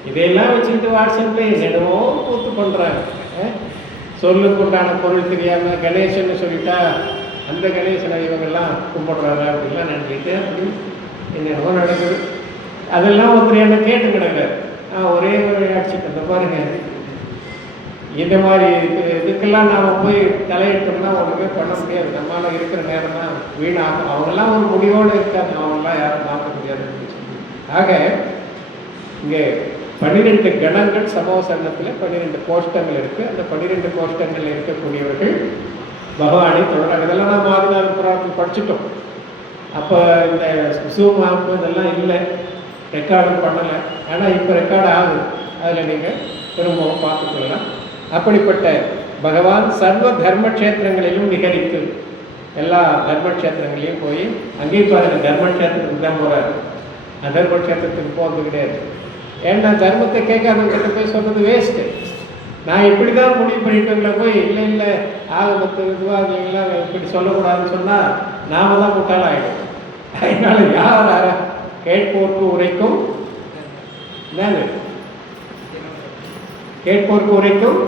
இதையெல்லாம் வச்சுக்கிட்டு வாட்ஸ்அப்ல என்னென்னமோ கூத்து பண்றாங்க. சொல்லுக்குண்டான பொருள் தெரியாம கணேசன் சொல்லிட்டா அந்த கணேசனை இவங்கெல்லாம் கும்பிடுறாங்க அப்படின்லாம் நினைக்கிட்டு அப்படி என்னென்னமோ நடக்குது. அதெல்லாம் ஒருத்தர் என்ன கேட்டு கிடக்கிறார். ஒரே ஒரு ஆட்சி அந்த பாருங்க, இந்த மாதிரி இதுக்கெல்லாம் நாம் போய் தலையிட்டோம்னா ஒன்றுமே பண்ண முடியாது. நம்மளால இருக்கிற நேரம் தான் வீணாகும். அவங்கெல்லாம் ஒரு முடிவோடு இருக்காங்க, அவங்களாம் யாரும் மாற்ற முடியாது. ஆக இங்கே 12 கணங்கள் சமோசனத்தில் 12 கோஷ்டங்கள் இருக்குது. அந்த 12 கோஷ்டங்கள் இருக்கக்கூடியவர்கள் பகவானை தொடராங்க. இதெல்லாம் நாம் ஆதிநாத புராணத்தில் படிச்சுட்டோம். அப்போ இந்த ஜூம் ஆப் இதெல்லாம் இல்லை, ரெக்கார்டும் பண்ணலை. ஆனால் இப்போ ரெக்கார்டு ஆகுது. அதில் நீங்கள் திரும்பவும் பார்த்துக்கொள்ளலாம். அப்படிப்பட்ட பகவான் சர்வ தர்மக்ஷேத்திரங்களிலும் விகரித்து எல்லா தர்மக்ஷேத்திரங்களையும் போய் அங்கேயும் பாருங்க, தர்மக்ஷேத்திரத்துக்கு தான் போகிறார். அதர்மக்ஷேத்திரத்துக்கு போகிறது கிடையாது. ஏன்னா தர்மத்தை கேட்காதவங்கிட்ட போய் சொல்கிறது வேஸ்ட்டு. நான் இப்படி தான் முடிவு பண்ணிட்டவங்கள போய் இல்லை ஆகமத்து இதுவாக நீங்களாம் இப்படி சொல்லக்கூடாதுன்னு சொன்னால் நாம தான் முட்டாள ஆகிடும். அதனால யார் கேட்போருக்கு உரைக்கும் என்னது கேட்போருக்கு உரைக்கும்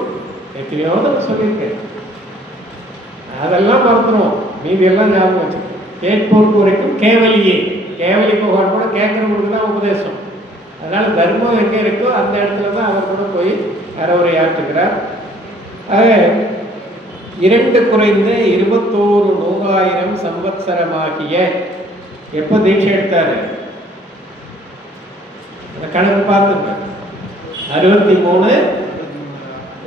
எத்தனையோ தான் சொல்லியிருக்கேன். அதெல்லாம் மறந்துடுவோம், மீதியெல்லாம் ஞாபகம் வச்சு. கேட்போருக்கு உரைக்கும் கேவலியே. கேவலி பகவான் கூட கேட்குறவங்களுக்கு தான் உபதேசம். அதனால் தர்மம் எங்கே இருக்கோ அந்த இடத்துல தான் அவர் கூட போய் அறவுரை ஆற்றுகிறார். ஆக 2 குறைந்த 21,100,000 சம்பத்சரமாகிய எப்போ தீட்சை எடுத்தார் அந்த கணக்கு பார்த்துங்க. 63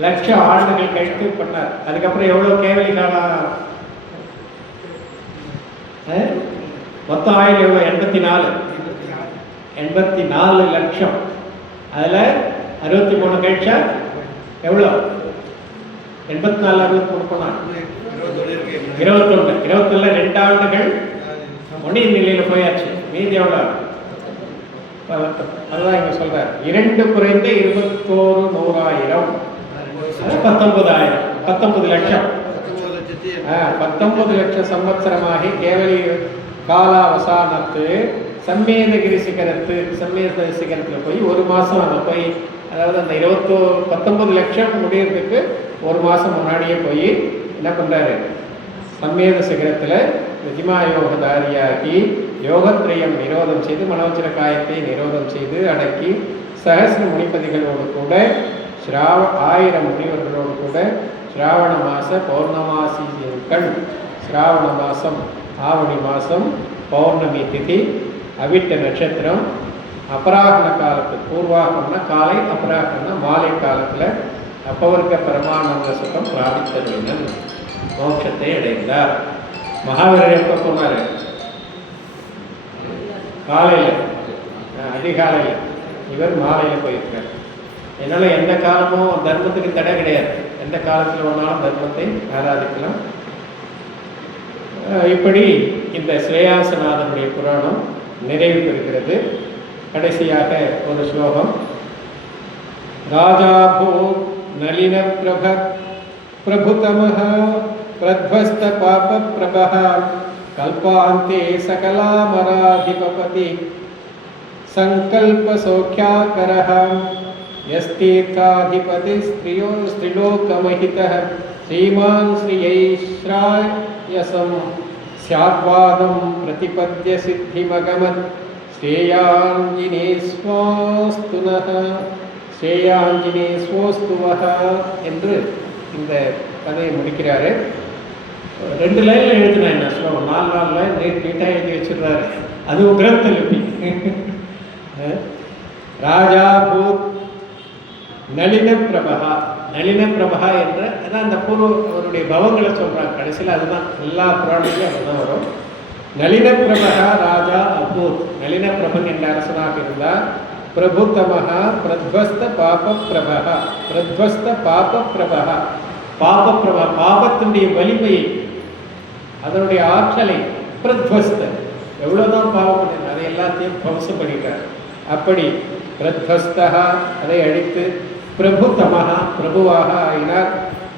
லட்சம் ஆண்டுகள் கழித்து பண்ணார். அதுக்கப்புறம் எவ்வளோ கேவலி காலம்? மொத்தம் ஆயுள் எவ்வளோ? 84 லட்சம். அதில் 63 கழிச்சா எவ்வளோ? 84 63 போனால் 21. 21 2 ஆண்டுகள் ஒன்றிய நிலையில் போயாச்சு. மீதி எவ்வளோ? அதுதான் இங்கே சொல்றார். 2 குறைந்த 21,100,000 19,000 19 லட்சம் 19 லட்சம் சம்பத்சரமாகி கேவலி காலாவசானத்து சம்மேதகிரி சிகரத்தில் போய் ஒரு மாதம் அங்கே போய், அதாவது அந்த 19 லட்சம் முடியறதுக்கு ஒரு மாதம் முன்னாடியே போய் என்ன பண்ணுறாரு, சம்மேத சிகரத்தில் ரிஜிமா யோகதாரியாகி யோகத்ரயம் நிரோதம் செய்து மனோச்சர காயத்தை நிரோதம் செய்து அடக்கி சகசிர முனிப்பதிகளோடு கூட 1000 முனிவர்களோடு கூட ஸ்ராவண மாத பௌர்ணமாசிகள், ஸ்ராவண மாதம் ஆவணி மாதம் பௌர்ணமி திதி, அவிட்ட நட்சத்திரம், அபராகண காலத்து, பூர்வாகம்னா காலை, அபராகம்னா மாலை காலத்தில் அப்பவர்க்க பரமானந்த சுகம் பிராபித்தவர்கள் மோட்சத்தை அடைந்தார். மகாவீரர் எப்போ போனார்? காலையில், அதிகாலையில். இவர் மாலையில் போயிருக்கார். என்னால் எந்த காலமும் தர்மத்துக்கு தடை கிடையாது. எந்த காலத்தில் வேணாலும் தர்மத்தை ஆராதிக்கலாம். இப்படி இந்த ஸ்ரேயாசநாதனுடைய புராணம் நிறைவு பெறுகிறது. கடைசியாக ஒரு ஸ்லோகம். ராஜாபோ நளின பிரபுதமஹ பிரத்வஸ்த பாப பிரபஹ கல்பாந்தே சகலாமராதிபதி சங்கல்ப சௌக்கியாகரஹ யஸ்தீர்த்தாதிபதி ஸ்திரிலோகமஹிதः ஸ்ரீமான் ஸ்ரீயைஸ்ராயசம் ஸ்யாத்வாதம் பிரதிபத்ய சித்திமகமத் ஸ்ரேயாஞ்சினேஸ்வாஸ்துனஹ ஸ்ரேயாஞ்சினேஸ்வோஸ்துவஹ என்று இந்த கதையை முடிக்கிறாரு. 2 லைனில் எழுதினா என்ன ஸ்லோகம், 4 லைன் நீட்டாக எழுதி வச்சிடுறாரு. அது கிரந்த லிபி. ராஜா பூத் நளின பிரபா, நளின பிரபா என்ற அதான் அந்த அவருடைய பவங்களை சொல்கிறாங்க கடைசியில். அதுதான் எல்லா புராணங்களையும் அதுதான் வரும். நளின பிரபா ராஜா அபூத், நளின பிரபன் என்ற அரசனாக இருந்தார். பிரபுத்தமஹா பிரத்வஸ்த பாப பிரபா, பிரத்வஸ்த பாப பிரபா, பாப பிரபா பாபத்தினுடைய வலிமையை, அதனுடைய ஆற்றலை, பிரத்வஸ்த எவ்வளோதான் பாவம் பண்ண அதை எல்லாத்தையும் துவம்சம் பண்ணிட்டார். அப்படி பிரத்வஸ்தா அதை அழித்து பிரபுத்தமஹா பிரபுவாக ஆயினார்.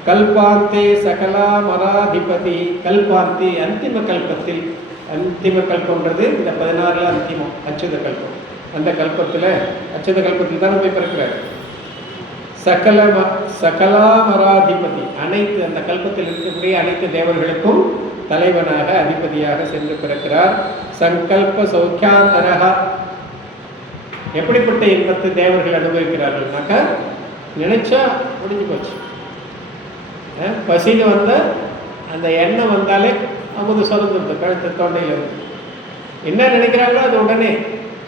கல்பாந்தே சகலா மராதிபதி, கல்பாந்தி அந்திம கல்பத்தில், அந்திம கல்பம்ன்றது இந்த 16ல் அந்திமம் அச்சுத கல்பம். அந்த கல்பத்தில், அச்சுத கல்பத்தில் தான் போய் பிறக்கிறார். சகலாமராதிபதி, அனைத்து அந்த கல்பத்தில் இருக்கக்கூடிய அனைத்து தேவர்களுக்கும் தலைவனாக அதிபதியாக சென்று பிறக்கிறார். சங்கல்ப சௌக்கியாந்தரகா, எப்படிப்பட்ட இன்பத்தை தேவர்கள் அனுபவிக்கிறார்கள்னாக்கா நினைச்சா முடிஞ்சு போச்சு. பசின்னு வந்த அந்த எண்ணெய் வந்தாலே அமுது சுரந்துருது கழுத்து தொண்டையில் இருந்து. என்ன நினைக்கிறாங்களோ அது உடனே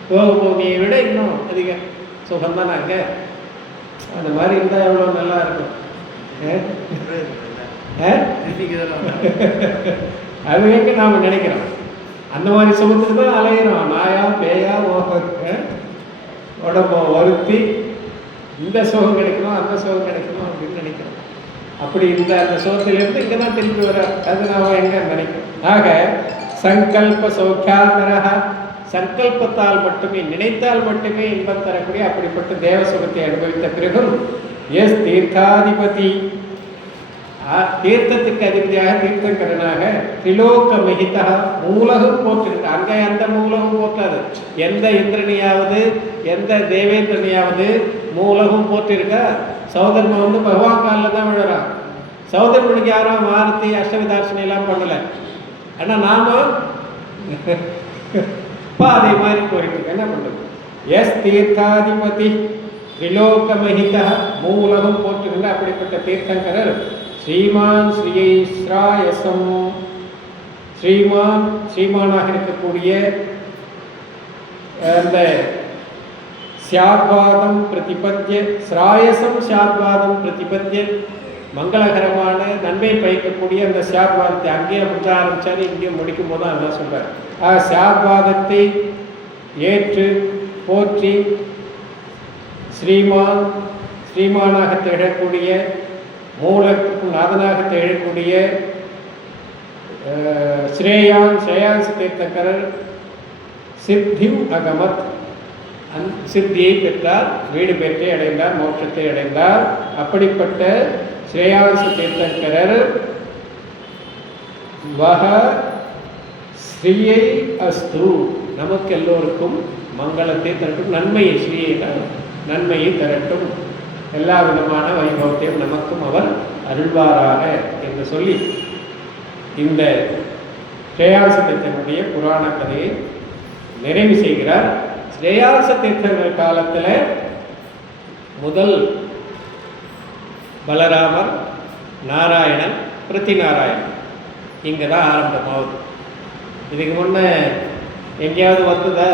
பூமியை விட இன்னும் அதிக சுகம்தான் நாங்கள். அந்த மாதிரி இருந்தால் எவ்வளோ நல்லா இருக்கும். அது எங்க நாம் நினைக்கிறோம். அந்த மாதிரி சுகத்துக்கு தான் அலையிறோம். நாயா பேயா உடம்பை வருத்தி இந்த சுகம் கிடைக்கணும் அந்த சுகம் கிடைக்கணும் அப்படின்னு நினைக்கிறோம். அப்படி இந்த அந்த சுகத்திலிருந்து இங்கே தான் திருப்பி வர, அது நாம் எங்கே நினைக்கிறோம். ஆக சங்கல்ப சௌக்கியாந்தரக, சங்கல்பத்தால் மட்டுமே, நினைத்தால் மட்டுமே இன்பம் தரக்கூடிய அப்படிப்பட்ட தேவ சுகத்தை அனுபவித்த பிறகும் எஸ் தீர்த்தாதிபதி, தீர்த்தத்துக்கு அதிபதியாக தீர்த்தங்கரனாக திரிலோக மகிதா, மூலகம் போற்றிருக்கு. அங்கே அந்த மூலகம் போற்றாது. எந்த இந்திரனையாவது எந்த தேவேந்திரனையாவது மூலகம் போற்றிருக்கா? சௌதர்மன் வந்து பகவான் காலில் தான் விழுறான். சௌதர்மனுக்கு யாரும் மாருதி அஷ்டவிதார்ச்சனை எல்லாம் பண்ணலை. ஆனால் நாம பாதை மாதிரி போயிட்டு இருக்கு. என்ன பண்ணுறது? எஸ் தீர்த்தாதிபதி திரிலோக மகிதா, மூலகம் போற்றுகின்ற அப்படிப்பட்ட தீர்த்தங்கரர் ஸ்ரீமான் ஸ்ரீயைஸ்ராயசம், ஸ்ரீமானாக இருக்கக்கூடிய அந்த சியாத்வாதம் பிரதிபத்திய, ஸ்ராயசம் சியாத்வாதம் பிரதிபத்திய, மங்களகரமான நன்மை பயக்கக்கூடிய அந்த சியாத்வாதத்தை அங்கேயே முடிஞ்ச ஆரம்பித்தாரு, இங்கேயும் முடிக்கும் போது தான் அதான் சொல்கிறார். சியாத்வாதத்தை ஏற்று போற்றி ஸ்ரீமானாக திகழக்கூடிய, மூலத்துக்கு நாதனாக திகழக்கூடிய ஸ்ரேயான்ஸ் தீர்த்தங்கரர் சித்திம் அகமத், சித்தியை பெற்றார், வீடு பெற்றை அடைந்தார், மோட்சத்தை அடைந்தார். அப்படிப்பட்ட ஸ்ரேயான்ஸ் தீர்த்தங்கரர் வஹ ஸ்ரீயை அஸ்து, நமக்கு எல்லோருக்கும் மங்களத்தை தரட்டும், நன்மையை ஸ்ரீனா நன்மையை தரட்டும், எல்லா விதமான வைபவத்தையும் நமக்கும் அவர் அருள்வாராக என்று சொல்லி இந்த ஸ்ரேயாச தீர்த்தனுடைய புராண கதையை நிறைவு செய்கிறார். ஸ்ரேயாச தீர்த்தர்கள் காலத்தில் முதல் பலராமர், நாராயணன், பிரதிநாராயணன் இங்கே தான் ஆரம்பமாகுது. இதுக்கு முன்னே எங்கேயாவது வந்ததா?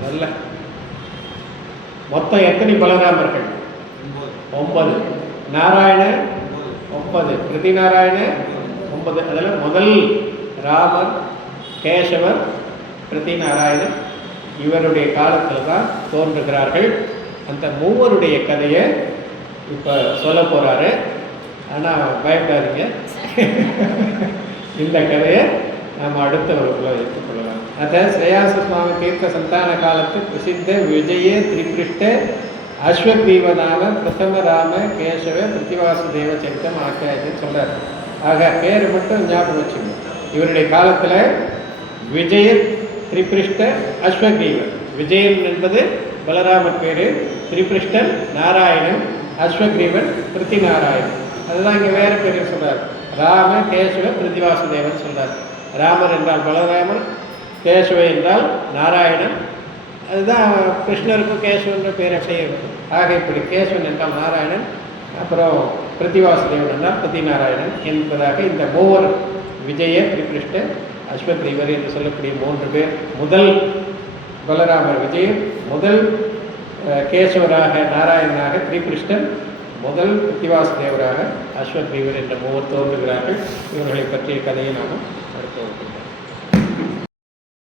வரல. மொத்தம் எத்தனை பலராமர்கள்? 9. நாராயணன் 9, பிரதிநாராயணன் 9. அதில் முதல் ராமர், கேசவர், பிரதிநாராயணன் இவருடைய காலத்தில் தான் தோன்றுகிறார்கள். அந்த மூவருடைய கதையை இப்போ சொல்ல போகிறாரு. ஆனால் பயப்படாதீங்க, இந்த கதையை நாம் அடுத்த வகுப்பில் எடுத்துக்கொள்ளலாம். அத ஸ்ரேயாச சுவாமி தீர்த்த சந்தான காலத்து பிரசித்த விஜய திரிபிருஷ்ட அஸ்வக்ரீவநாம பிரதம ராம கேசவ பிரதிவாசுதேவ சரித்தம் ஆக்கியாயன்னு சொல்கிறார். ஆக பேரை மட்டும் ஞாபகம் வச்சுக்கணும். இவருடைய காலத்தில் விஜய திரிபிருஷ்ட அஸ்வக்ரீவன், விஜயன் என்பது பலராமர் பேர், திரிபிருஷ்டன் நாராயணன், அஸ்வக்ரீவன் பிரதிநாராயணன். அதுதான் இங்கே வேறு பேர் சொல்கிறார். ராம கேசவ பிரதிவாசுதேவன் சொல்கிறார். ராமர் என்றால் பலராமர், கேசவ என்றால் நாராயணன். அதுதான் கிருஷ்ணருக்கும் கேசவன்ற பேர் அப்படியே இருக்கும். ஆக இப்படி கேசவன் என்றால் நாராயணன், அப்புறம் பிரதிவாசுதேவன் என்றால் பிரதிநாராயணன் என்பதாக இந்த மூவர் விஜய திரிபிருஷ்ட அஸ்வக்ரீவர் என்று சொல்லக்கூடிய 3 பேர். முதல் பலராமர் விஜயன், முதல் கேசவராக நாராயணனாக திரிபிருஷ்டன், முதல் பிரதிவாசுதேவராக அஸ்வக்ரீவர் என்ற மூவர் தோன்றுகிறார்கள். இவர்களை பற்றிய கதையை நாம் அடுத்து